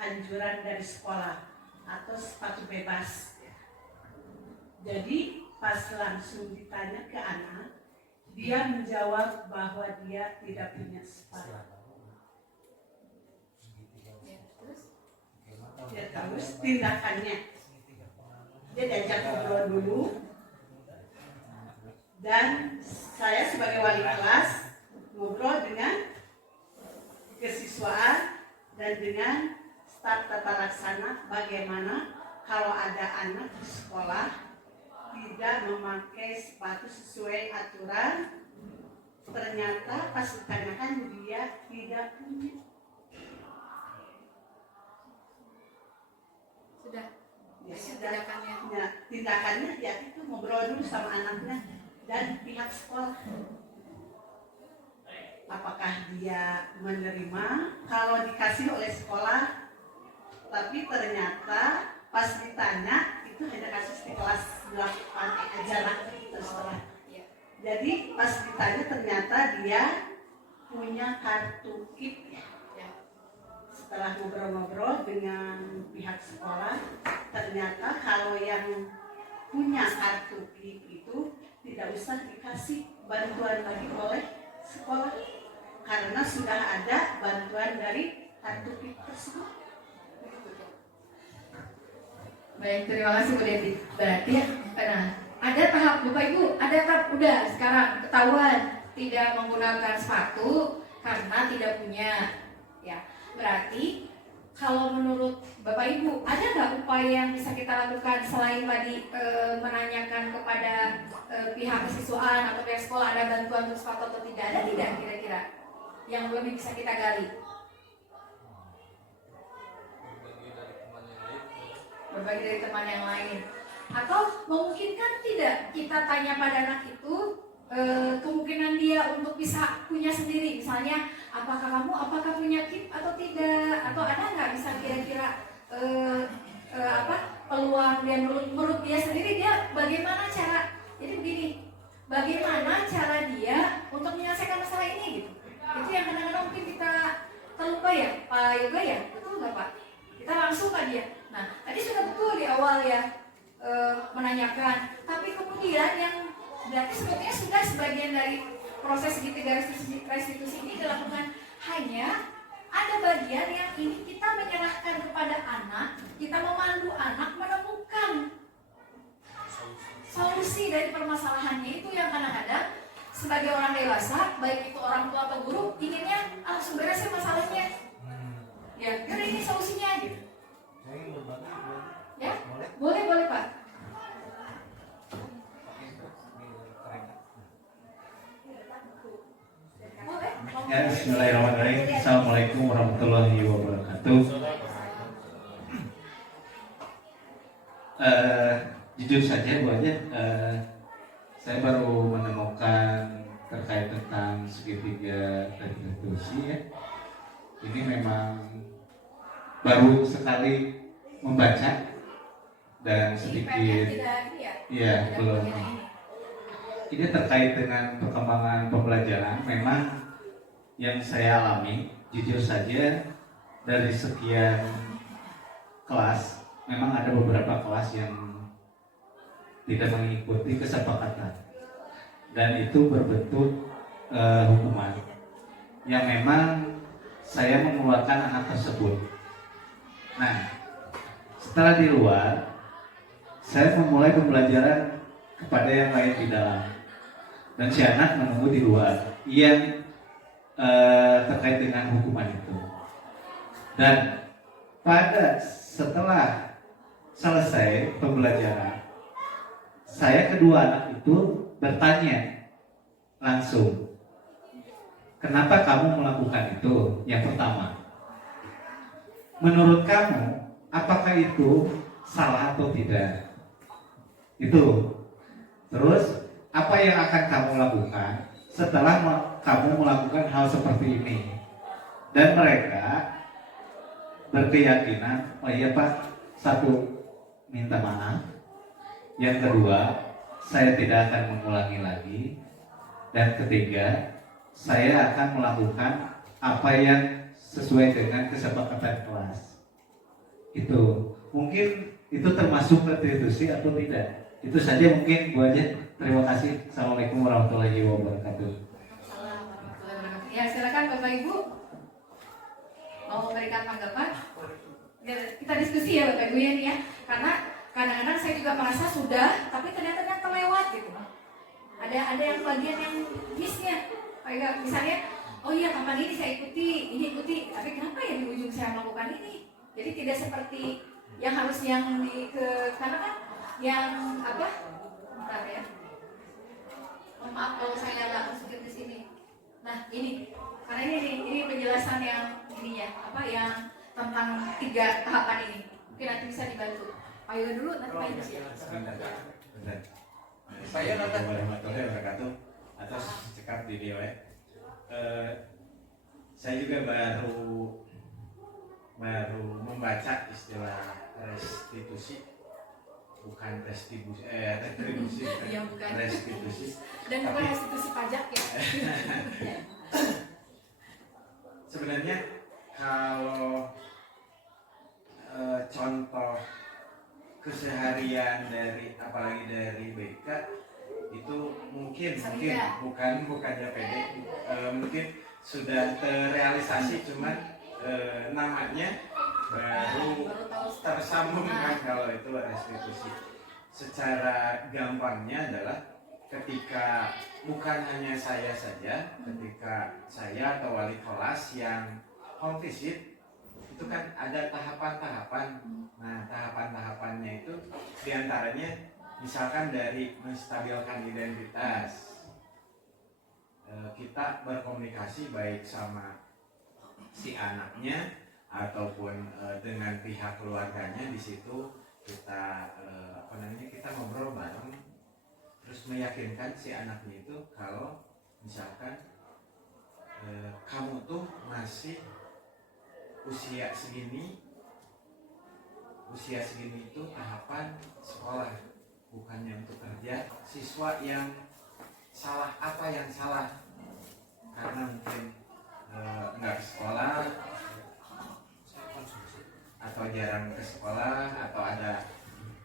anjuran dari sekolah atau sepatu bebas. Jadi pas langsung ditanya ke anak, dia menjawab bahwa dia tidak punya sepatu. Ya, terus tindakannya dia diajak ngobrol dulu, dan saya sebagai wali kelas ngobrol dengan kesiswaan dan dengan staf tata laksana bagaimana kalau ada anak di sekolah tidak memakai sepatu sesuai aturan, ternyata pas ditanyakan dia tidak punya. Sudah. Ya, Tindakannya. ya, tindakannya ya itu ngobrol dulu sama anaknya dan pihak sekolah. Apakah dia menerima kalau dikasih oleh sekolah, tapi ternyata pas ditanya itu hanya kasus di kelas 8 aja lah terus terang. Jadi pas ditanya ternyata dia punya kartu KIP. Setelah ngobrol-ngobrol dengan pihak sekolah, ternyata kalau yang punya kartu KIP itu tidak usah dikasih bantuan lagi oleh sekolah karena sudah ada bantuan dari kartu KIP tersebut. Baik, terima kasih Bu Devi. Berarti ya, ada tahap Bapak Ibu, ada tahap udah sekarang ketahuan tidak menggunakan sepatu karena tidak punya. Ya, berarti kalau menurut Bapak Ibu ada nggak upaya yang bisa kita lakukan selain tadi menanyakan kepada pihak kesiswaan atau pihak sekolah ada bantuan untuk sepatu atau tidak, ada tidak kira-kira yang lebih bisa kita gali? Berbagi dari teman yang lain, atau memungkinkan tidak kita tanya pada anak itu kemungkinan dia untuk bisa punya sendiri, misalnya apakah punya KIP atau tidak, atau ada nggak bisa kira-kira peluang dia menurut dia sendiri dia bagaimana cara, jadi begini, bagaimana cara dia untuk menyelesaikan masalah ini gitu. Itu yang kadang-kadang mungkin kita terlupa ya Pak Yoga ya, betul nggak Pak? Kita langsung ke dia. Nah, tadi sudah betul di awal ya menanyakan, tapi kemudian yang berarti sebetulnya sudah sebagian dari proses segitiga restitusi ini dilakukan, hanya ada bagian yang ini kita menyerahkan kepada anak, kita memandu anak menemukan solusi dari permasalahannya. Itu yang kadang-kadang sebagai orang dewasa, baik itu orang tua atau guru, inginnya langsung beresin masalahnya. Ya, karena ini solusinya gitu. Ya, boleh Pak. Boleh. Ya, bismillahirrahmanirrahim. Assalamualaikum warahmatullahi wabarakatuh. Jujur saja Bu aja, saya baru menemukan terkait tentang segitiga restitusi ya. Ini memang baru sekali membaca dan sedikit ya belum. Ini terkait dengan perkembangan pembelajaran. Memang yang saya alami, jujur saja dari sekian kelas, memang ada beberapa kelas yang tidak mengikuti kesepakatan, dan itu berbentuk hukuman yang memang saya mengeluarkan anak tersebut. Nah, setelah di luar, saya memulai pembelajaran kepada yang lain di dalam, dan si anak menunggu di luar yang terkait dengan hukuman itu. Dan setelah selesai pembelajaran, saya kedua anak itu bertanya langsung, kenapa kamu melakukan itu? Yang pertama, menurut kamu apakah itu salah atau tidak? Itu. Terus apa yang akan kamu lakukan setelah kamu melakukan hal seperti ini. Dan mereka berkeyakinan, oh iya Pak, satu, minta maaf. Yang kedua, saya tidak akan mengulangi lagi. Dan ketiga, saya akan melakukan apa yang sesuai dengan kesepakatan kelas. Itu mungkin itu termasuk restitusi atau tidak. Itu saja mungkin Bu Aja. Terima kasih. Assalamualaikum warahmatullahi wabarakatuh. Assalamualaikum warahmatullahi wabarakatuh. Ya, silakan Bapak Ibu mau memberikan tanggapan. Ya, kita diskusi ya Bapak Ibu ya nih ya. Karena kadang-kadang saya juga merasa sudah, tapi ternyata terlewat gitu. Ada yang bagian yang missnya. Kayak misalnya, oh iya kapan ini saya ini ikuti, tapi kenapa ya di ujung saya melakukan ini? Jadi tidak seperti yang harus yang karena kan yang apa? Bentar ya. Oh, maaf kalau saya nggak masukin ke sini. Nah ini, karena ini penjelasan yang ininya apa yang tentang 3 tahapan ini. Mungkin nanti bisa dibantu. Pak Yoga dulu, nanti Pak Yoga ya. Sebentar. Saya nonton warahmatullahi wabarakatuh atas cekap video ya. Saya juga baru membaca istilah restitusi, bukan retribusi, Iya, bukan. restitusi. Dan bukan restitusi pajak ya. Sebenarnya kalau contoh keseharian dari apalagi dari BK itu mungkin bukannya pede, mungkin sudah terrealisasi, cuman namanya baru tersambung kan kalau itu restitusi. Secara gampangnya adalah ketika bukan hanya saya saja, ketika saya atau wali kelas yang home visit itu kan ada tahapan-tahapan. Nah, tahapan-tahapannya itu diantaranya misalkan dari menstabilkan identitas, kita berkomunikasi baik sama si anaknya ataupun dengan pihak keluarganya. Di situ kita kita ngobrol bareng, terus meyakinkan si anaknya itu kalau misalkan kamu tuh masih usia segini itu tahapan sekolah, bukannya untuk kerja. Siswa yang salah, apa yang salah? Karena mungkin nggak ke sekolah atau jarang ke sekolah atau ada.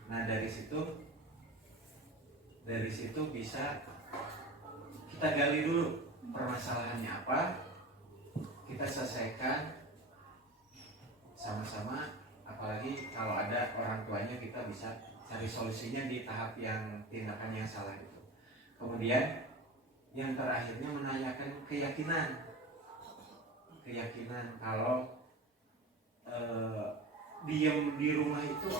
Nah dari situ bisa kita gali dulu permasalahannya apa, kita selesaikan sama-sama. Apalagi kalau ada orang tuanya, kita bisa cari solusinya di tahap yang tindakan yang salah itu. Kemudian yang terakhirnya menanyakan keyakinan kalau diem di rumah itu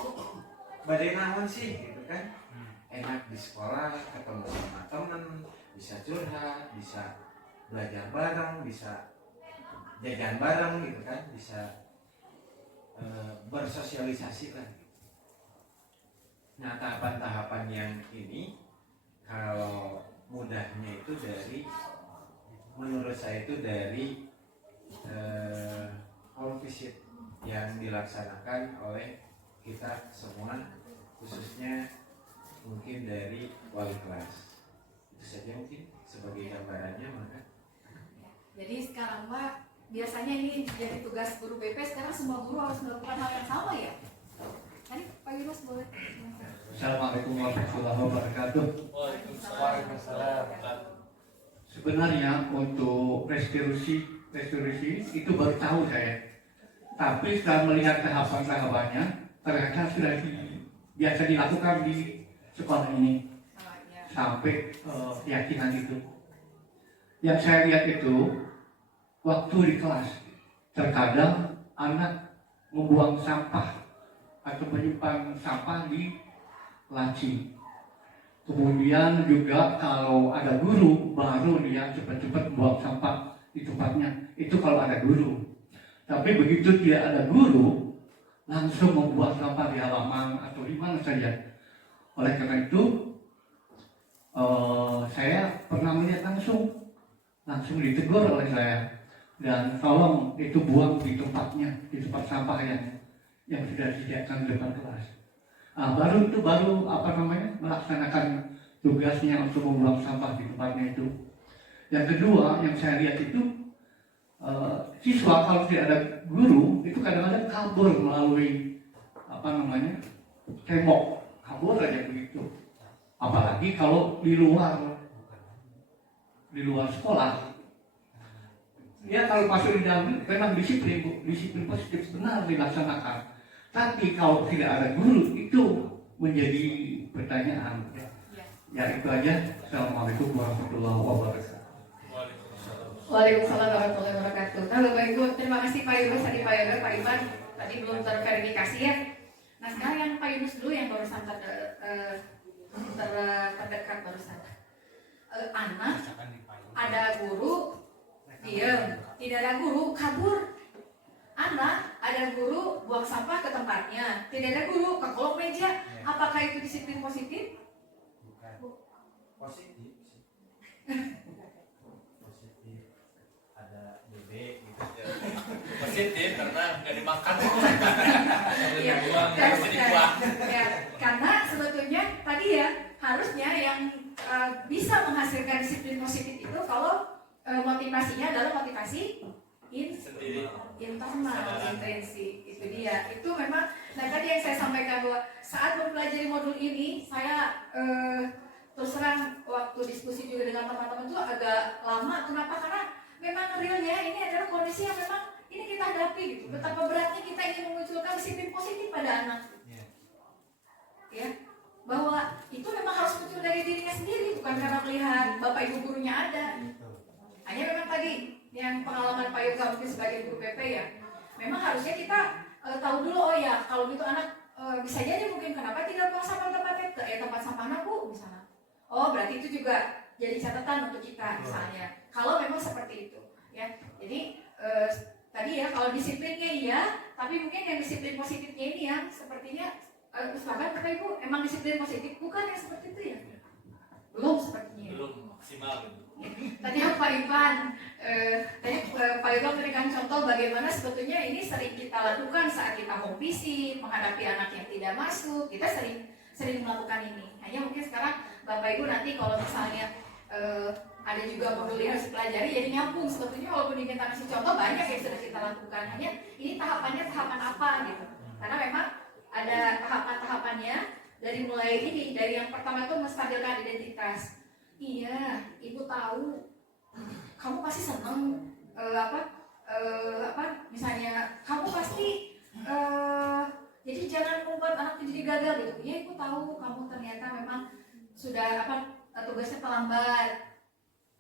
badai naon sih gitu kan. Enak di sekolah, ketemu sama temen, bisa curhat, bisa belajar bareng, bisa jajan bareng gitu kan, bisa bersosialisasi kan. Nah tahapan-tahapan yang ini kalau mudahnya itu menurut saya itu dari home visit yang dilaksanakan oleh kita semua, khususnya mungkin dari wali kelas. Itu saja mungkin sebagai gambarannya. Maka Jadi sekarang Pak, biasanya ini jadi tugas guru BP, sekarang semua guru harus melakukan hal yang sama ya? Tadi Pak Yunus boleh. Assalamualaikum warahmatullahi wabarakatuh. Waalaikumsalam. Sebenarnya untuk restitusi itu baru tahu saya. Tapi setelah melihat tahapan-tahapannya, ternyata sudah biasa dilakukan di sekolah ini sampai keyakinan itu. Yang saya lihat itu waktu di kelas, terkadang anak membuang sampah atau menyimpan sampah di laci. Kemudian juga kalau ada guru, baru dia cepat-cepat membuang sampah di tempatnya. Itu kalau ada guru. Tapi begitu tidak ada guru, langsung membuang sampah di halaman atau di mana saja. Oleh karena itu, saya pernah melihat langsung langsung ditegur oleh saya dan tolong itu buang di tempatnya, di tempat sampah yang sudah disediakan di depan kelas. Baru apa namanya melaksanakan tugasnya untuk membuang sampah di tempatnya itu. Yang kedua yang saya lihat itu siswa kalau tidak ada guru itu kadang-kadang kabur melalui apa namanya tembok, kabur aja begitu. Apalagi kalau di luar sekolah. Ya kalau masuk di dalam memang disiplin positif benar dilaksanakan. Tapi kalau tidak ada guru itu menjadi pertanyaan. Ya itu aja. Assalamualaikum warahmatullahi wabarakatuh. Waalaikumsalam warahmatullahi wabarakatuh. Nah, Bapak Ibu, terima kasih Pak Yunus tadi, Pak Yoga, Pak Ivan tadi belum terverifikasi ya. Nah sekarang yang Pak Yunus dulu yang barusan terdekat barusan. Anak ada guru diam, tidak ada guru kabur. Anak ada guru buang sampah ke tempatnya, tidak ada guru ke kolong meja. Apakah itu disiplin positif? Positif sih. Positif. Ada bebek gitu. Positif karena nggak dimakan. Iya, ya, karena sebetulnya tadi ya harusnya yang bisa menghasilkan disiplin positif itu kalau motivasinya adalah motivasi internal, intrinsi. Itu dia. Itu memang. Nah tadi yang saya sampaikan bahwa saat mempelajari modul ini saya terus terang waktu diskusi juga dengan teman-teman itu agak lama. Kenapa? Karena memang realnya ini adalah kondisi yang memang ini kita hadapi gitu. Betapa beratnya kita ingin memunculkan disiplin positif pada anak. Ya, bahwa itu memang harus muncul dari dirinya sendiri, bukan karena melihat bapak ibu gurunya ada. Hanya memang tadi yang pengalaman Pak Yoga mungkin sebagai guru PP ya, memang harusnya kita tahu dulu, oh ya kalau gitu anak bisa jadi mungkin kenapa tidak buang sampah tempatnya ke tempat sampah anak bu misalnya. Oh berarti itu juga jadi catatan untuk kita misalnya. Kalau memang seperti itu, ya. Jadi tadi ya kalau disiplinnya iya, tapi mungkin yang disiplin positifnya ini yang sepertinya bahkan Bapak Ibu emang disiplin positif bukan yang seperti itu ya? Belum sepertinya. Belum maksimal. Tadi Pak Ivan, Pak Ivan memberikan contoh bagaimana sebetulnya ini sering kita lakukan saat kita home visit, menghadapi anak yang tidak masuk, kita sering melakukan ini. Hanya mungkin sekarang Bapak Ibu nanti kalau misalnya ada juga modul yang harus dipelajari, jadi nyambung sebetulnya walaupun diminta kasih contoh banyak yang sudah kita lakukan. Hanya ini tahapannya tahapan apa gitu? Karena memang ada tahapan-tahapannya dari mulai ini, dari yang pertama itu menstabilkan identitas. Iya, ibu tahu. Kamu pasti seneng misalnya kamu pasti jadi jangan membuat anak itu jadi gagal gitu. Iya, ibu tahu kamu ternyata memang sudah tugasnya terlambat.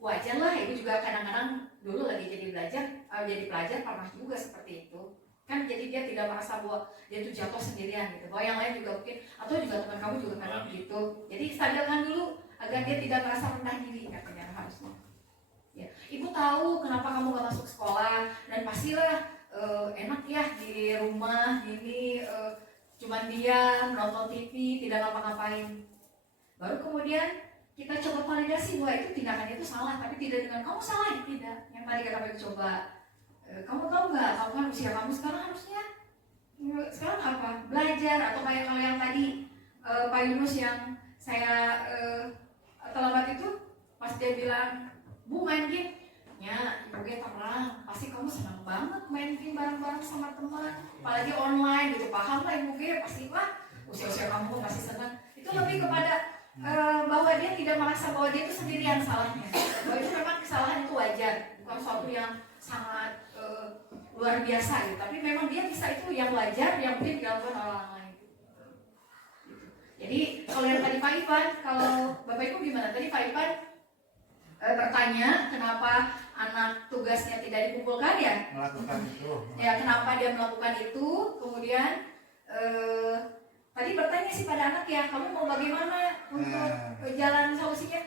Wajar lah, ibu juga kadang-kadang dulu lagi jadi pelajar pernah juga seperti itu. Kan jadi dia tidak merasa bahwa dia itu jatuh sendirian gitu. Bahwa yang lain juga mungkin atau juga teman kamu juga kadang begitu. Jadi stabilkan dulu agar dia tidak merasa rendah diri katanya harusnya. Ya, ibu tahu kenapa kamu gak masuk sekolah dan pastilah enak ya di rumah gini cuman diam nonton TV tidak ngapa-ngapain. Baru kemudian kita coba validasi bahwa itu tindakannya itu salah, tapi tidak dengan kamu salah tidak. Yang tadi kata Pak coba kamu tahu nggak, kamu kan usia kamu sekarang harusnya sekarang apa? Belajar atau kayak kalau yang tadi Pak Yunus yang saya terlambat itu pas dia bilang bu main game ya ibu gue terang pasti kamu senang banget main game bareng-bareng sama teman apalagi online gitu, paham lah ibu gue pasti lah usia-usia kamu pasti senang. Itu lebih kepada bahwa dia tidak merasa bahwa dia itu sendirian salahnya, bahwa itu memang kesalahan itu wajar, bukan suatu yang sangat luar biasa gitu, tapi memang dia bisa itu yang wajar yang mungkin dilakukan oleh orang lain. Jadi kalau yang tadi Pak Ivan, kalau Bapak Ibu gimana? Tadi Pak Ivan bertanya kenapa anak tugasnya tidak dikumpulkan ya? Melakukan itu. Ya kenapa dia melakukan itu? Kemudian tadi bertanya sih pada anak ya, kamu mau bagaimana untuk jalan solusinya?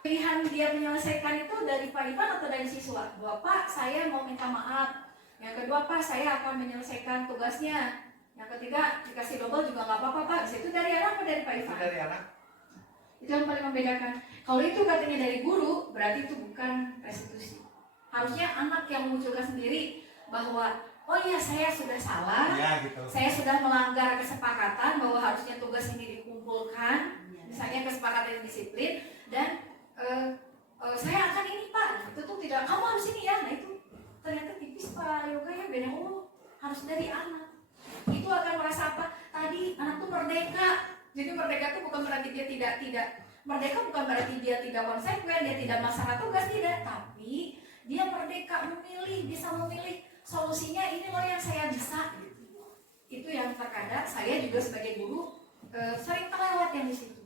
Pilihan dia menyelesaikan itu dari Pak Ivan atau dari siswa? Bahwa Pak saya mau minta maaf. Yang kedua Pak saya akan menyelesaikan tugasnya. Yang ketiga dikasih double juga nggak apa-apa Pak. Bisa itu dari anak atau dari Pak Ivan? Dari anak. Itu yang paling membedakan. Kalau itu katanya dari guru, berarti itu bukan restitusi. Harusnya anak yang memunculkan sendiri bahwa oh iya saya sudah salah, Ya gitu. saya sudah melanggar kesepakatan bahwa harusnya tugas ini dikumpulkan, misalnya kesepakatan disiplin, dan saya akan ini Pak, itu tuh tidak, kamu harus ini ya. Nah itu ternyata tipis Pak Yoga ya, beda harus dari anak. Itu akan merasa apa? Tadi anak tuh merdeka. Jadi merdeka itu bukan berarti dia tidak merdeka, bukan berarti dia tidak konsekuen, dia tidak melaksanakan tugas, tidak, tapi dia merdeka memilih, bisa memilih solusinya ini loh yang saya bisa gitu. Itu yang terkadang saya juga sebagai guru sering terlewat yang di situ.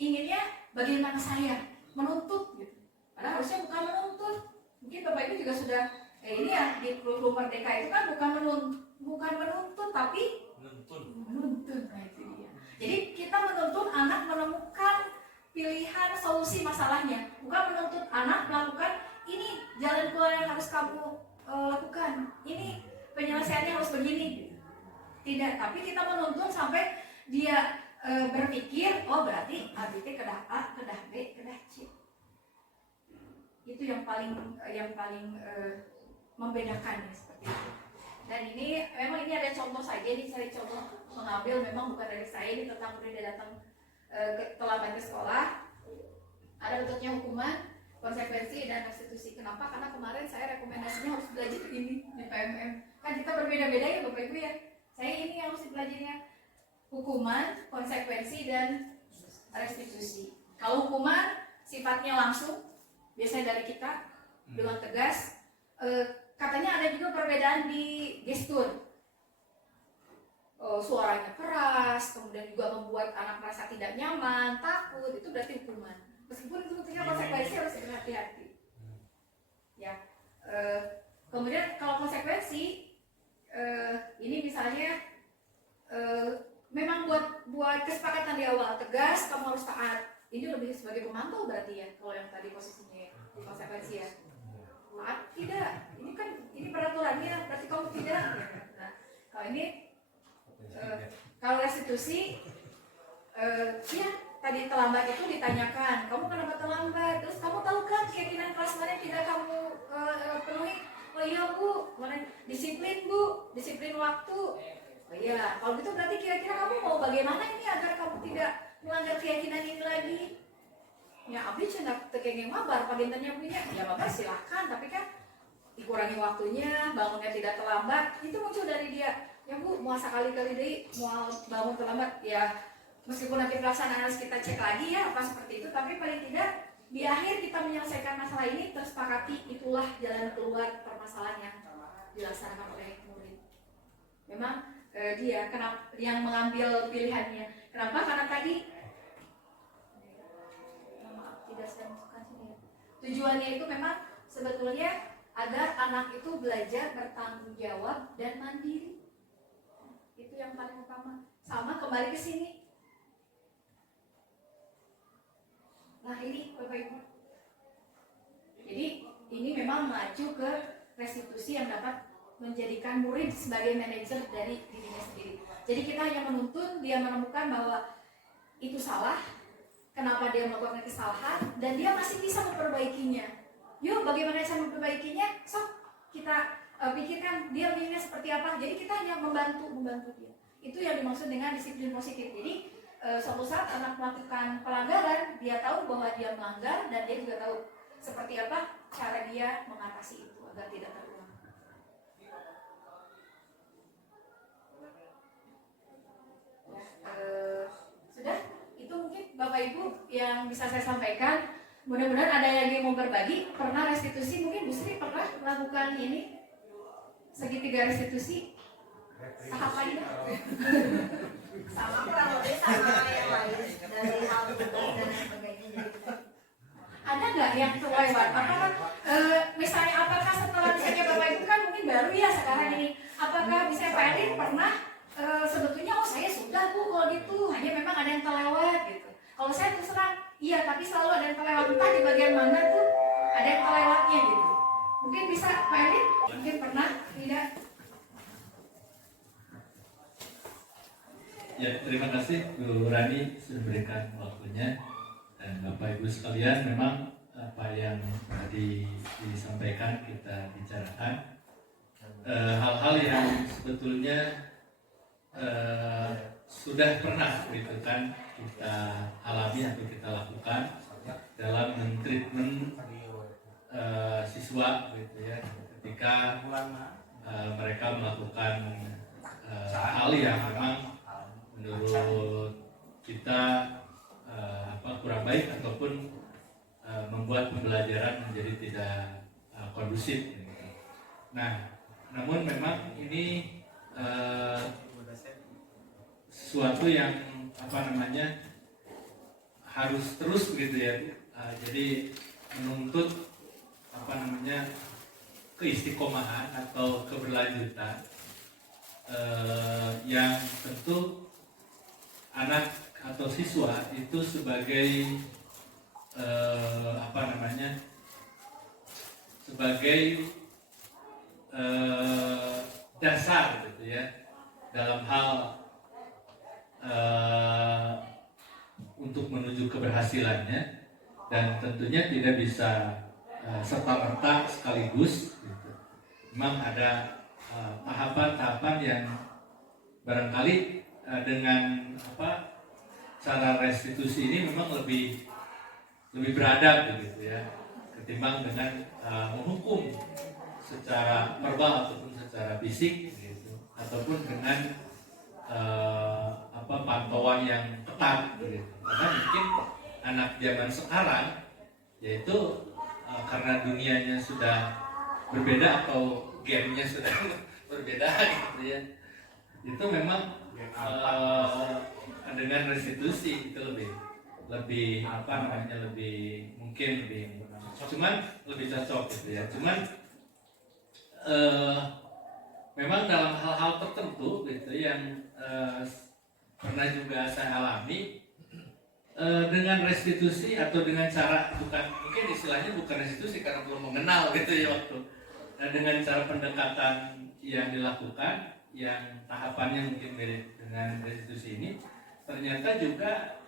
Inginnya bagaimana saya menuntut gitu. Padahal harusnya bukan menuntut. Mungkin Bapak Ibu juga sudah ini ya di kurikulum merdeka itu kan bukan menuntut tapi menuntut. Nah itu dia. Jadi kita menuntut anak menemukan pilihan solusi masalahnya, bukan menuntut anak melakukan ini jalan keluar yang harus kamu lakukan, ini penyelesaiannya harus begini. Tidak, tapi kita menuntun sampai dia berpikir, oh berarti ABT kedah A, kedah B, kedah C. Itu yang paling membedakan ya, seperti itu. Dan ini memang ini ada contoh saja, ini saya contoh mengambil memang bukan dari saya, ini tentang murid datang terlambat ke sekolah. Ada bentuknya hukuman, konsekuensi dan restitusi. Kenapa? Karena kemarin saya rekomendasinya harus belajar ini di PMM. Kan kita berbeda-beda ya Bapak Ibu ya. Saya ini harus belajarnya hukuman, konsekuensi dan restitusi. Kalau hukuman sifatnya langsung, biasanya dari kita dengan tegas. Katanya ada juga perbedaan di gestur. Suaranya keras, kemudian juga membuat anak merasa tidak nyaman, takut, itu berarti hukuman. Meskipun itu tentunya konsekuensi harus berhati-hati. Ya, kemudian kalau konsekuensi, ini misalnya memang buat kesepakatan di awal tegas, kamu harus taat. Ini lebih sebagai pemantau berarti ya, kalau yang tadi posisinya di konsekuensi ya. Taat tidak, ini peraturannya, berarti kamu tidak. Nah, kalau ini kalau restitusi, ya tadi terlambat itu ditanyakan, kamu kenapa terlambat? Terus kamu tahu kan keyakinan kelas mana yang tidak kamu penuhi? Oh iya Bu, disiplin Bu, disiplin waktu. Oh iya, kalau gitu berarti kira-kira kamu mau bagaimana ini agar kamu tidak melanggar keyakinan ini lagi? Ya abdi cendak tekengeng mabar, pagintennya punya, ya mabar silahkan, tapi kan dikurangi waktunya, bangunnya tidak terlambat, itu muncul dari dia. Ya Bu, mau sekali-kali deh, mau bangun terlambat, ya meskipun nanti pelaksanaan harus kita cek lagi ya apa seperti itu, tapi paling tidak di akhir kita menyelesaikan masalah ini tersepakati, itulah jalan keluar permasalahan yang dilaksanakan oleh murid. Memang dia kenapa yang mengambil pilihannya? Kenapa? Karena tadi tidak saya masukkan sini ya. Tujuannya itu memang sebetulnya agar anak itu belajar bertanggung jawab dan mandiri. Itu yang paling utama. Sama kembali ke sini. Nah ini Bapak Ibu. Jadi ini memang maju ke restitusi yang dapat menjadikan murid sebagai manajer dari dirinya sendiri. Jadi kita hanya menuntun dia menemukan bahwa itu salah, kenapa dia melakukan kesalahan, dan dia masih bisa memperbaikinya. Yuk bagaimana cara memperbaikinya? Sok kita pikirkan dia pilihnya seperti apa. Jadi kita hanya membantu dia. Itu yang dimaksud dengan disiplin positif. Jadi suatu saat anak melakukan pelanggaran, dia tahu bahwa dia melanggar dan dia juga tahu seperti apa cara dia mengatasi itu agar tidak terulang. Sudah, itu mungkin Bapak Ibu yang bisa saya sampaikan. Mudah-mudahan ada yang mau berbagi. Pernah restitusi, mungkin Bu Sri pernah melakukan ini segitiga restitusi tahap lainnya. Sama kurang lebih sama yang lain dari hal tugas dan sebagainya. Ada nggak yang terlewat? Apakah misalnya apakah setelah misalnya Bapak Ibu kan mungkin baru ya sekarang ini, apakah misalnya Pak Elin pernah sebetulnya saya sudah Bu kalau gitu, hanya memang ada yang terlewat gitu. Kalau saya terus terang iya, tapi selalu ada yang terlewat, entah di bagian mana tuh ada yang terlewatnya gitu. Mungkin bisa Pak Elin, mungkin pernah tidak? Ya, terima kasih Bu Rani sudah memberikan waktunya, dan Bapak Ibu sekalian, memang apa yang tadi disampaikan, kita bicarakan hal-hal yang sebetulnya sudah pernah gitu kan kita alami atau kita lakukan dalam mentreatment siswa gitu ya, ketika mereka melakukan hal yang memang menurut kita kurang baik ataupun membuat pembelajaran menjadi tidak kondusif gitu. Nah, namun memang ini sesuatu yang harus terus begitu ya. Jadi menuntut keistiqomahan atau keberlanjutan yang tentu anak atau siswa itu sebagai sebagai dasar gitu ya dalam hal untuk menuju keberhasilannya, dan tentunya tidak bisa serta-merta sekaligus gitu. Memang ada tahapan-tahapan yang barangkali dengan cara restitusi ini memang lebih beradab begitu ya, ketimbang dengan menghukum secara verbal ataupun secara fisik gitu, ataupun dengan pantauan yang ketat gitu. Karena mungkin anak zaman sekarang yaitu karena dunianya sudah berbeda atau gamenya sudah berbeda gitu ya, itu memang dengan restitusi itu lebih mungkin lebih cocok gitu ya. Cuman memang dalam hal-hal tertentu gitu yang pernah juga saya alami, dengan restitusi atau dengan cara mungkin istilahnya bukan restitusi karena belum mengenal gitu ya waktu. Nah, dengan cara pendekatan yang dilakukan yang tahapannya mungkin mirip dengan restitusi ini, ternyata juga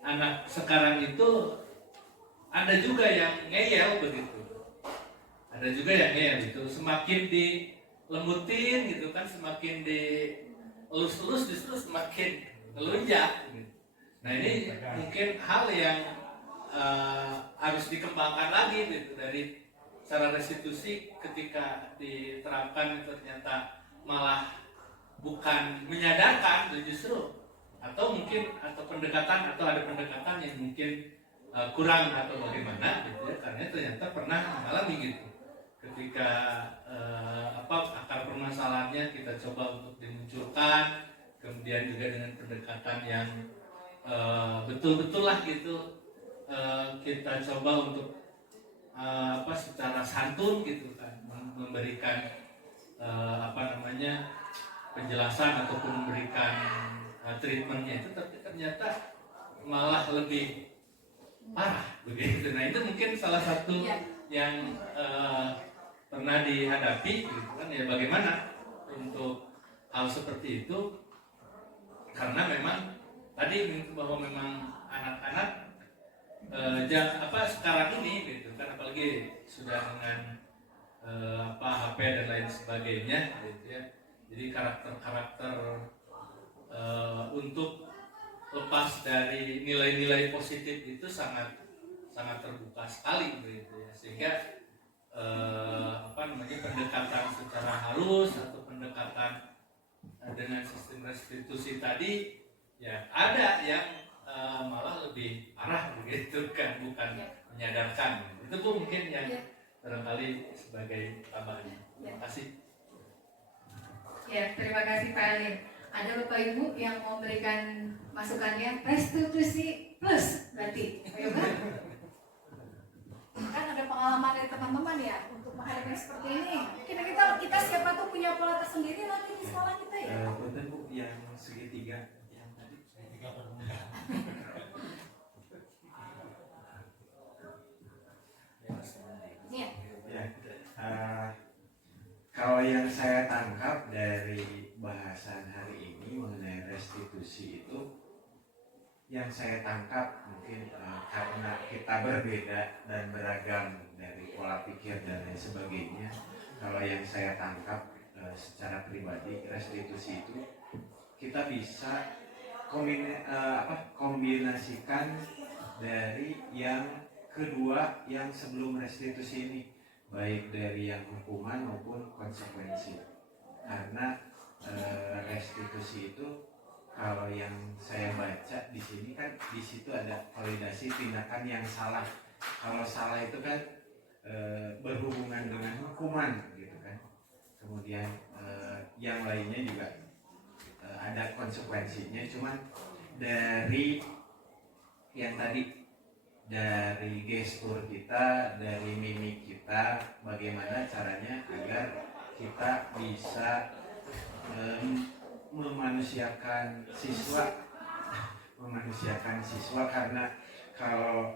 anak sekarang itu ada juga yang ngeyel begitu. Ada juga yang ngeyel gitu. Semakin dilemutin gitu kan, semakin dielus-elus justru semakin melunjak gitu. Nah, ini mungkin hal yang harus dikembangkan lagi gitu, dari cara restitusi ketika diterapkan ternyata malah bukan menyadarkan justru, atau mungkin ada pendekatan yang mungkin kurang atau bagaimana gitu ya, karena ternyata pernah mengalami gitu ketika akar permasalahannya kita coba untuk dimunculkan, kemudian juga dengan pendekatan yang betul-betul lah gitu, kita coba untuk secara santun gitu kan memberikan penjelasan ataupun memberikan treatmentnya itu, tapi ternyata malah lebih parah begitu. Nah, itu mungkin salah satu yang pernah dihadapi gitu kan ya, bagaimana untuk hal seperti itu, karena memang tadi bahwa memang anak-anak sekarang ini gitu kan, apalagi sudah dengan HP dan lain sebagainya gitu ya, jadi karakter untuk lepas dari nilai-nilai positif itu sangat terbuka sekali begitu ya, sehingga pendekatan secara halus atau pendekatan dengan sistem restitusi tadi ya ada yang malah lebih parah begitu kan, bukan menyadarkan. Itu pun mungkin yang barangkali sebagai tambahan. Terima kasih. Ya, terima kasih Pak Alim. Ada Bapak Ibu yang mau memberikan masukannya, restitusi plus berarti, ayo kan? Kan ada pengalaman dari teman-teman ya untuk menghadapi seperti ini. Kita siapa tuh punya pola tersendiri nanti di sekolah kita ya. Betul Bu, yang segitiga yang tadi. Kalau yang saya tangkap dari bahasan hari ini mengenai restitusi itu, yang saya tangkap mungkin karena kita berbeda dan beragam dari pola pikir dan lain sebagainya. Kalau yang saya tangkap secara pribadi, restitusi itu kita bisa kombinasikan dari yang kedua yang sebelum restitusi ini, baik dari yang hukuman maupun konsekuensi. Karena restitusi itu kalau yang saya baca di sini kan di situ ada validasi tindakan yang salah. Kalau salah itu kan berhubungan dengan hukuman gitu kan. Kemudian yang lainnya juga ada konsekuensinya. Cuman dari yang tadi, dari gestur kita, dari mimik kita, bagaimana caranya agar kita bisa memanusiakan siswa karena kalau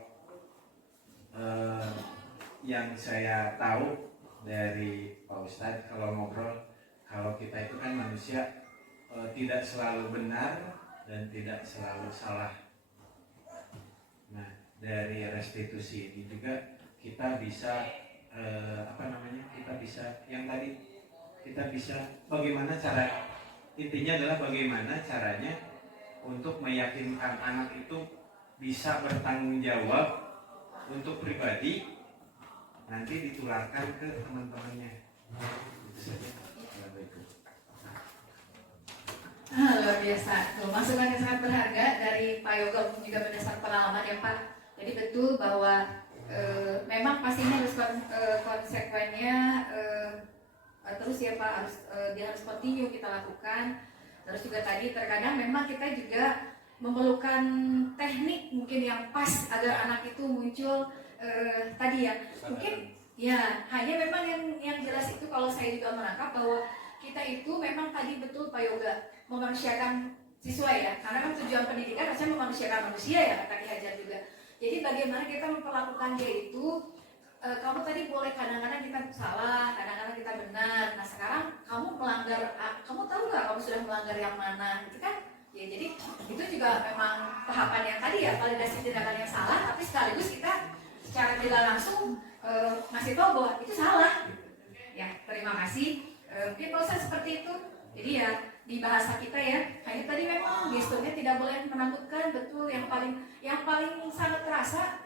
yang saya tahu dari Pak Ustadz kalau ngobrol, kalau kita itu kan manusia tidak selalu benar dan tidak selalu salah. Nah, dari restitusi ini juga kita bisa kita bisa bagaimana cara, intinya adalah bagaimana caranya untuk meyakinkan anak itu bisa bertanggung jawab untuk pribadi, nanti ditularkan ke teman-temannya. Itu saja. Luar biasa, tuh, masukan yang sangat berharga dari Pak Yoga juga berdasar pengalaman ya Pak. Jadi betul bahwa memang pastinya harus konsekuennya terus ya Pak, dia harus continue kita lakukan. Terus juga tadi terkadang memang kita juga memerlukan teknik mungkin yang pas agar anak itu muncul tadi ya. Mungkin ya hanya memang yang jelas itu kalau saya juga menangkap bahwa kita itu memang tadi betul Pak Yoga memanusiakan siswa ya, karena kan tujuan pendidikan harusnya memanusiakan manusia ya, kata Ki Hajar juga. Jadi bagaimana kita memperlakukan dia itu, kamu tadi boleh kadang-kadang kita salah, kadang-kadang kita benar. Nah sekarang kamu melanggar, kamu tahu nggak kamu sudah melanggar yang mana, gitu kan? Ya jadi itu juga memang tahapan yang tadi ya, validasi tindakan yang salah, tapi sekaligus kita secara tidak langsung ngasih tahu bahwa itu salah. Ya terima kasih. Mungkin proses seperti itu. Jadi ya di bahasa kita ya, hanya tadi memang gesturnya tidak boleh menakutkan, betul. Yang paling sangat terasa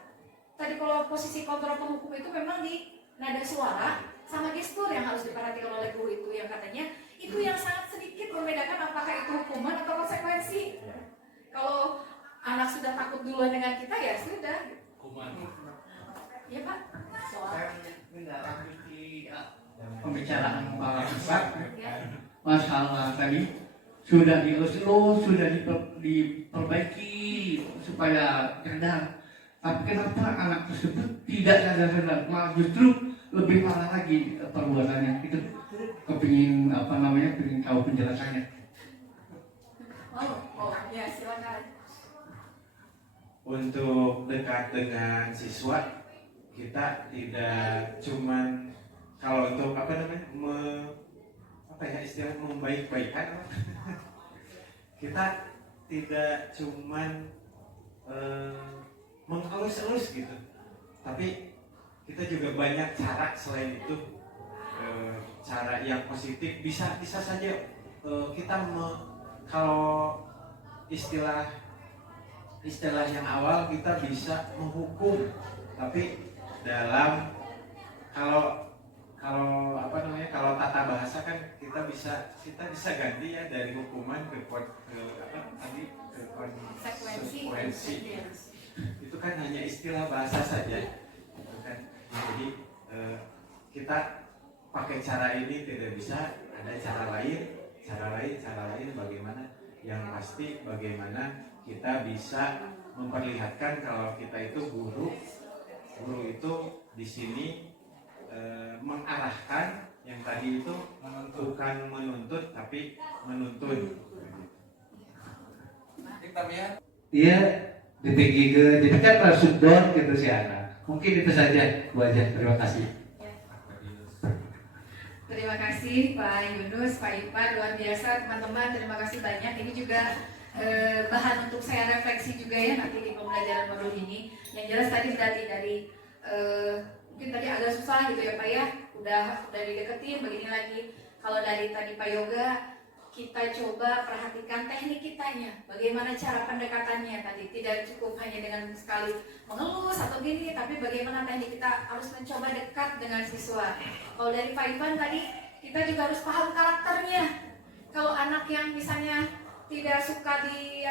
tadi kalau posisi kontrol penghukum itu memang di nada suara sama gestur yang harus diperhatikan oleh guru itu, yang katanya itu yang sangat sedikit membedakan apakah itu hukuman atau konsekuensi. Kalau anak sudah takut duluan dengan kita ya sudah. Hukuman. Ya Pak. Saya menindaklanjuti pembicaraan Pak Ustadz. Ya. Masalah tadi sudah sudah diperbaiki supaya cerdas. Tapi kenapa anak tersebut tidak sadar-sadar, malah justru lebih parah lagi perbuatannya? Itu kepingin pengen tahu penjelasannya. Oh ya silakan. Untuk dekat dengan siswa, kita tidak cuman kalau untuk istilah membaik-baikan, kita tidak cuman mengelus-elus gitu, tapi kita juga banyak cara selain itu, cara yang positif. Bisa saja kita kalau istilah yang awal kita bisa menghukum, tapi dalam kalau tata bahasa kan kita bisa ganti ya dari hukuman ke konsekuensi. Itu kan hanya istilah bahasa saja, kan? Jadi kita pakai cara ini tidak bisa, ada cara lain bagaimana? Yang pasti bagaimana kita bisa memperlihatkan kalau kita itu guru itu di sini mengarahkan, yang tadi itu bukan menuntut tapi menuntun. Dia DPG jadi kan Rasudon gitu sih anak. Mungkin itu saja, Bu aja. Terima kasih. Terima kasih Pak Yunus, Pak Ipa, luar biasa teman-teman. Terima kasih banyak. Ini juga bahan untuk saya refleksi juga ya nanti di pembelajaran modul ini. Yang jelas tadi berarti dari mungkin tadi agak susah gitu ya Pak ya, udah dideketin begini lagi. Kalau dari tadi Pak Yoga, kita coba perhatikan teknik kitanya, bagaimana cara pendekatannya tadi, tidak cukup hanya dengan sekali mengelus atau gini, tapi bagaimana teknik kita harus mencoba dekat dengan siswa. Kalau dari Pak Ivan tadi, kita juga harus paham karakternya. Kalau anak yang misalnya tidak suka di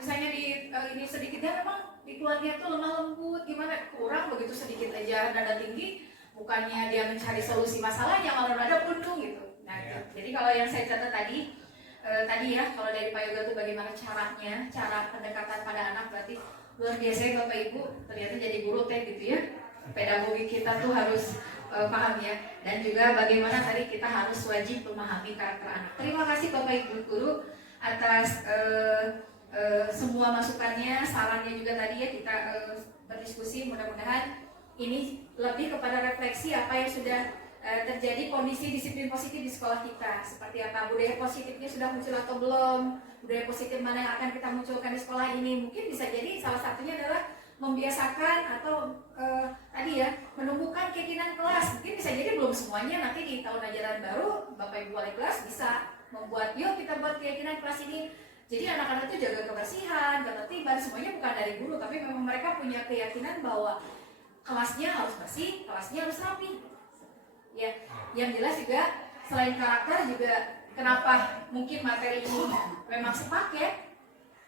misalnya di ini sedikitnya memang di keluarga itu lemah lembut, gimana kurang begitu sedikit aja nada tinggi, bukannya dia mencari solusi masalahnya malah nada pundung gitu. Nah, jadi kalau yang saya catat tadi ya, kalau dari Pak Yoga itu bagaimana caranya, cara pendekatan pada anak, berarti luar biasa ya Bapak Ibu, ternyata jadi guru gitu ya. Pedagogi kita tuh harus paham ya, dan juga bagaimana tadi kita harus wajib memahami karakter anak. Terima kasih Bapak Ibu guru atas semua masukannya, sarannya juga tadi ya, kita berdiskusi. Mudah-mudahan ini lebih kepada refleksi apa yang sudah terjadi, kondisi disiplin positif di sekolah kita. Seperti apa, budaya positifnya sudah muncul atau belum, budaya positif mana yang akan kita munculkan di sekolah ini. Mungkin bisa jadi salah satunya adalah membiasakan atau tadi ya, menumbuhkan keinginan kelas. Mungkin bisa jadi belum semuanya, nanti di tahun ajaran baru Bapak Ibu wali kelas bisa membuat, yuk kita buat keyakinan kelas ini. Jadi anak-anak itu jaga kebersihan, ketertiban, semuanya bukan dari guru, tapi memang mereka punya keyakinan bahwa kelasnya harus bersih, kelasnya harus rapi. Ya, yang jelas juga selain karakter juga kenapa mungkin materi ini memang sepaket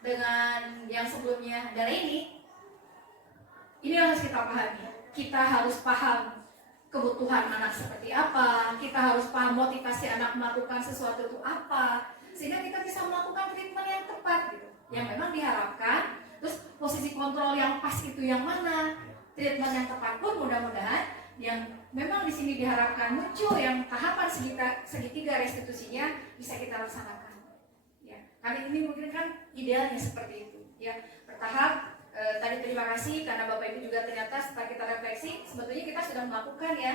dengan yang sebelumnya adalah ini harus kita pahami. Kita harus paham kebutuhan anak seperti apa, kita harus paham motivasi anak melakukan sesuatu itu apa, sehingga kita bisa melakukan treatment yang tepat gitu, yang memang diharapkan. Terus posisi kontrol yang pas itu yang mana, treatment yang tepat pun mudah-mudahan yang memang di sini diharapkan muncul yang tahapan segitiga restitusinya bisa kita laksanakan. Ya, kali ini mungkin kan idealnya seperti itu. Ya, bertahap. Tadi terima kasih karena Bapak Ibu juga ternyata setelah kita refleksi sebetulnya kita sudah melakukan ya,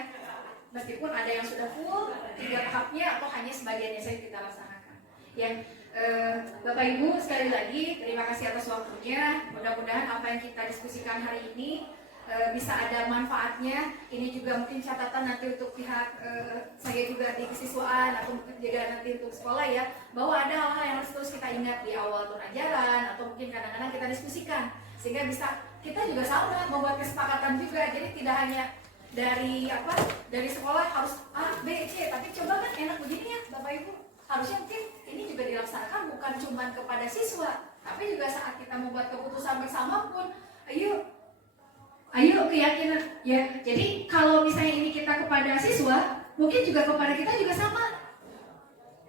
meskipun ada yang sudah full 3 tahapnya atau hanya sebagiannya saja kita laksanakan. Ya, Bapak Ibu sekali lagi terima kasih atas waktunya. Mudah-mudahan apa yang kita diskusikan hari ini bisa ada manfaatnya. Ini juga mungkin catatan nanti untuk pihak saya juga di kesiswaan atau mungkin juga nanti untuk sekolah ya, bahwa ada hal-hal yang harus terus kita ingat di awal tahun ajaran atau mungkin kadang-kadang kita diskusikan, sehingga bisa kita juga sama membuat kesepakatan juga. Jadi tidak hanya dari sekolah harus A, B, C, tapi coba kan enak begini ya Bapak Ibu, harusnya mungkin ini juga dilaksanakan bukan cuma kepada siswa, tapi juga saat kita membuat keputusan bersama pun ayo keyakinan ya. Jadi kalau misalnya ini kita kepada siswa, mungkin juga kepada kita juga sama.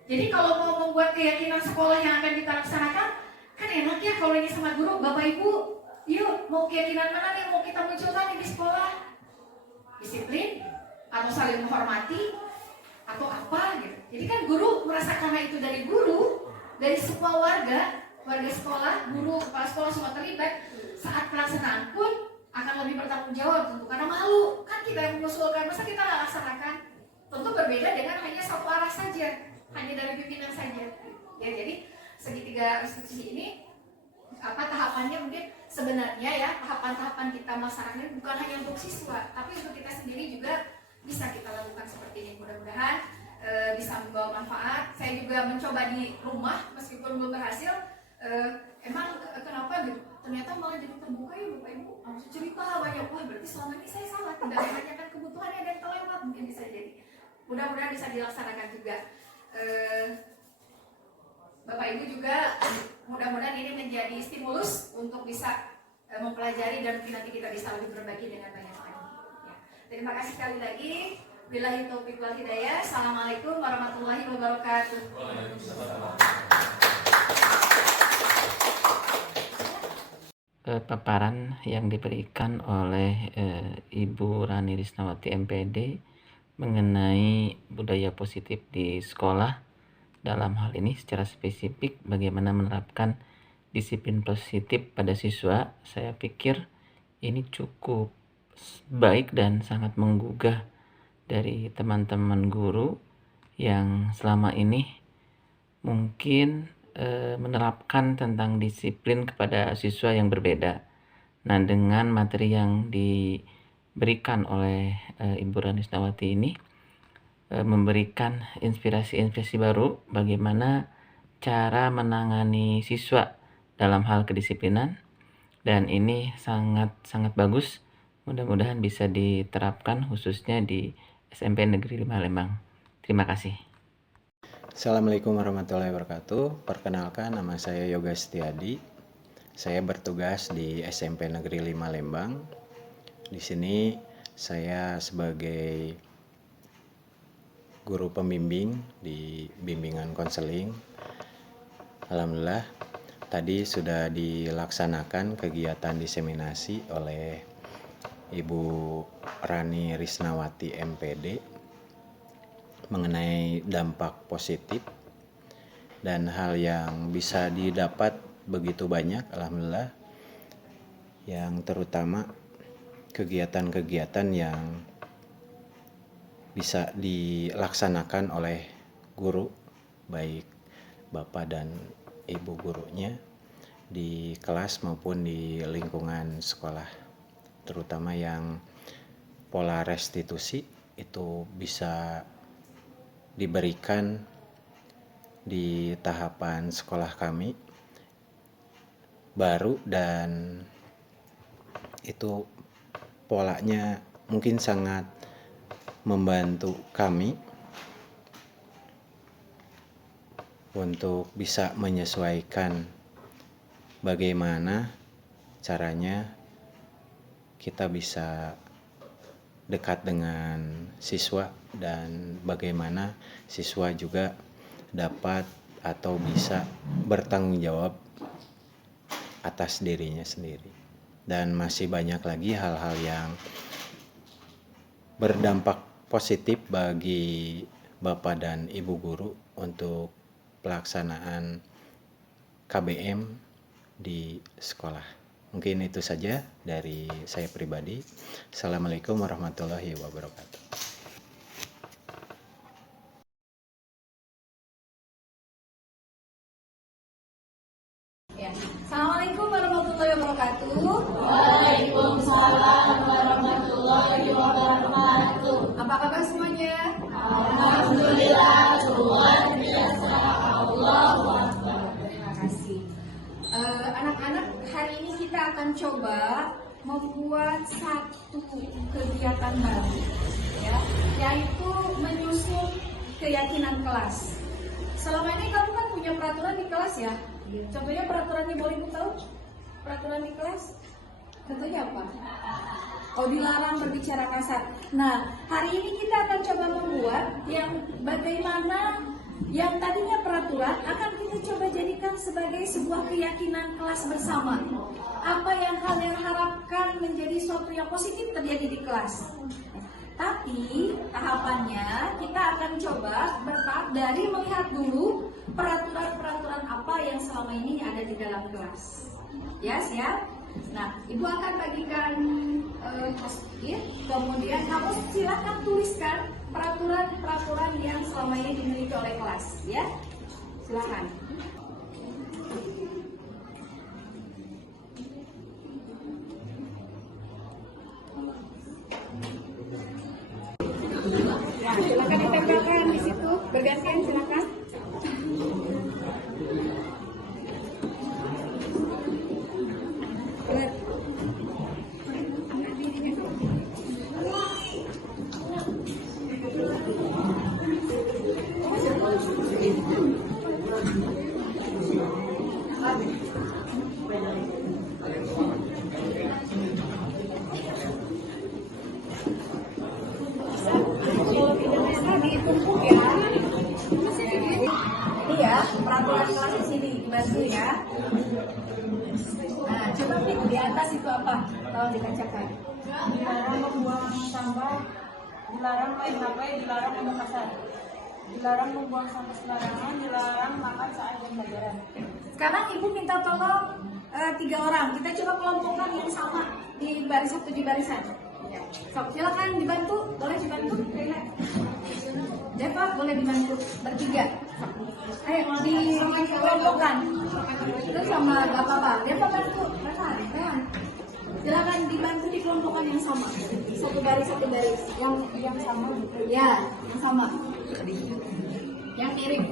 Jadi kalau mau membuat keyakinan sekolah yang akan kita laksanakan, kan enak ya kalau ini sama guru, Bapak Ibu, yuk mau keyakinan mana nih mau kita munculkan di sekolah? Disiplin atau saling menghormati atau apa gitu. Jadi kan guru merasa karena itu dari guru, dari semua warga sekolah, guru, kepala sekolah semua terlibat, saat pelaksanaan pun akan lebih bertanggung jawab tentu, karena malu kan kita yang mengusulkan, masa kita nggak laksanakan. Tentu berbeda dengan hanya satu arah saja, hanya dari pimpinan saja ya. Jadi segitiga restitusi ini tahapannya mungkin sebenarnya ya, tahapan-tahapan kita melaksanakan bukan hanya untuk siswa, tapi untuk kita sendiri juga bisa kita lakukan seperti ini. Mudah-mudahan bisa membawa manfaat. Saya juga mencoba di rumah meskipun belum berhasil. Emang kenapa gitu? Ternyata malah jadi terbuka ya Bapak Ibu, harus cerita banyak. Wah, berarti selama ini saya salah, tidak menanyakan kebutuhannya dan terlewat, mungkin bisa jadi. Mudah-mudahan bisa dilaksanakan juga. Bapak Ibu juga mudah-mudahan ini menjadi stimulus untuk bisa mempelajari dan mungkin nanti kita bisa lebih berbagi dengan banyak lagi. Ya. Terima kasih sekali lagi. Billahi taufiq wal hidayah. Assalamualaikum warahmatullahi wabarakatuh. Paparan yang diberikan oleh Ibu Rani Risnawati MPD mengenai budaya positif di sekolah, dalam hal ini secara spesifik bagaimana menerapkan disiplin positif pada siswa. Saya pikir ini cukup baik dan sangat menggugah dari teman-teman guru yang selama ini mungkin menerapkan tentang disiplin kepada siswa yang berbeda. Nah, dengan materi yang diberikan oleh Ibu Ranisnawati ini memberikan inspirasi-inspirasi baru bagaimana cara menangani siswa dalam hal kedisiplinan, dan ini sangat bagus. Mudah-mudahan bisa diterapkan khususnya di SMP Negeri 5 Lembang. Terima kasih. Assalamualaikum warahmatullahi wabarakatuh. Perkenalkan, nama saya Yoga Setiadi. Saya bertugas di SMP Negeri 5 Lembang. Di sini saya sebagai guru pembimbing di bimbingan konseling. Alhamdulillah, tadi sudah dilaksanakan kegiatan diseminasi oleh Ibu Rani Risnawati MPD mengenai dampak positif dan hal yang bisa didapat begitu banyak, alhamdulillah, yang terutama kegiatan-kegiatan yang bisa dilaksanakan oleh guru, baik bapak dan ibu gurunya di kelas maupun di lingkungan sekolah, terutama yang pola restitusi itu bisa diberikan di tahapan sekolah kami baru, dan itu polanya mungkin sangat membantu kami untuk bisa menyesuaikan bagaimana caranya kita bisa dekat dengan siswa dan bagaimana siswa juga dapat atau bisa bertanggung jawab atas dirinya sendiri. Dan masih banyak lagi hal-hal yang berdampak positif bagi Bapak dan Ibu guru untuk pelaksanaan KBM di sekolah. Mungkin itu saja dari saya pribadi. Assalamualaikum warahmatullahi wabarakatuh. Ya. Assalamualaikum warahmatullahi wabarakatuh. Waalaikumsalam warahmatullahi wabarakatuh. Apa kabar semuanya? Alhamdulillah, luar biasa. Allahu Akbar. Terima kasih. Anak-anak, hari ini kita akan coba membuat satu kegiatan baru, ya, yaitu menyusun keyakinan kelas. Selama ini kamu kan punya peraturan di kelas, ya? Contohnya peraturannya, boleh Ibu tahu? Peraturan di kelas? Contohnya apa? Oh, dilarang berbicara kasar. Nah, hari ini kita akan coba membuat yang bagaimana yang tadinya peraturan akan kita coba jadikan sebagai sebuah keyakinan kelas bersama. Apa yang kalian harapkan menjadi sesuatu yang positif terjadi di kelas. Tapi tahapannya kita akan coba bertahap dari melihat dulu peraturan-peraturan apa yang selama ini ada di dalam kelas. Ya, siap? Nah, Ibu akan bagikan post-it, kemudian kamu silakan tuliskan peraturan-peraturan yang selama ini dimiliki oleh kelas, ya. Silakan. Ya, silakan ditempelkan di situ, bergantian silakan. Ditumpuk ya. Ini ya, peraturan kelas di sini dibantu ya. Nah, coba di atas itu apa? Tolong dibacakan. Dilarang membuang sampah, dilarang main HP, dilarang ngomong kasar, dilarang membuang sampah sembarangan, dilarang makan saat pembelajaran. Sekarang Ibu minta tolong 3 orang. Kita coba kelompokkan yang sama di barisan 7 barisan. So, silakan dibantu, boleh dibantu. Deva boleh dibantu bertiga. dikelompokkan. Itu sama gak apa-apa. Dia bantu, kan? Silakan dibantu dikelompokkan yang sama. Satu baris yang sama. Ya, yang sama. Yang kirim.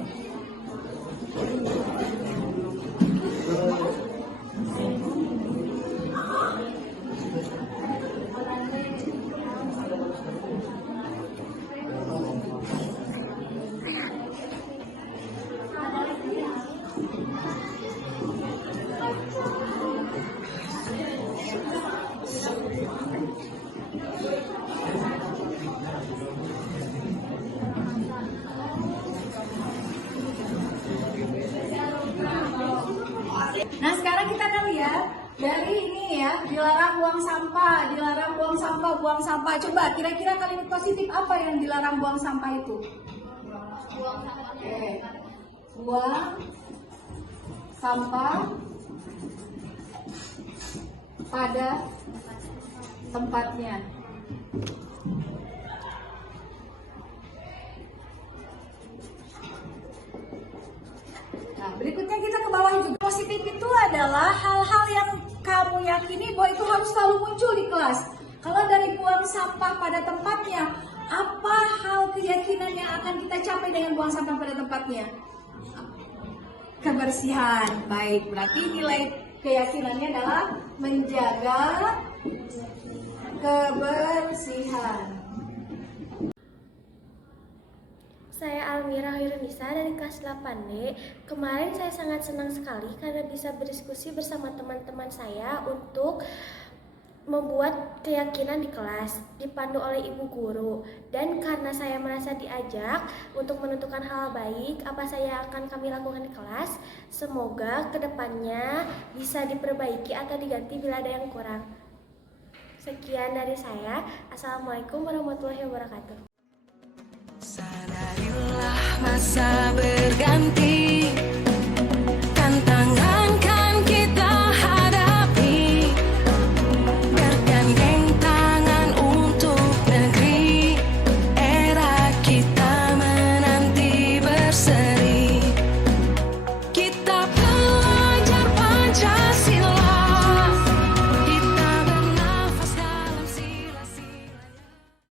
Nah sekarang kita akan lihat dari ini ya, dilarang buang sampah, buang sampah. Coba kira-kira kalimat positif apa yang dilarang buang sampah itu? Oke. Buang sampah pada tempatnya. Nah, berikutnya kita ke bawah juga. Positif itu adalah hal-hal yang kamu yakini bahwa itu harus selalu muncul di kelas. Kalau dari buang sampah pada tempatnya, apa hal keyakinan yang akan kita capai dengan buang sampah pada tempatnya? Kebersihan. Baik, berarti nilai keyakinannya adalah menjaga kebersihan. Saya Almira Hirunisa dari kelas 8D. Kemarin saya sangat senang sekali karena bisa berdiskusi bersama teman-teman saya untuk membuat keyakinan di kelas, dipandu oleh ibu guru. Dan karena saya merasa diajak untuk menentukan hal baik, apa saya akan kami lakukan di kelas, semoga kedepannya bisa diperbaiki atau diganti bila ada yang kurang. Sekian dari saya. Assalamualaikum warahmatullahi wabarakatuh. Sadarilah masa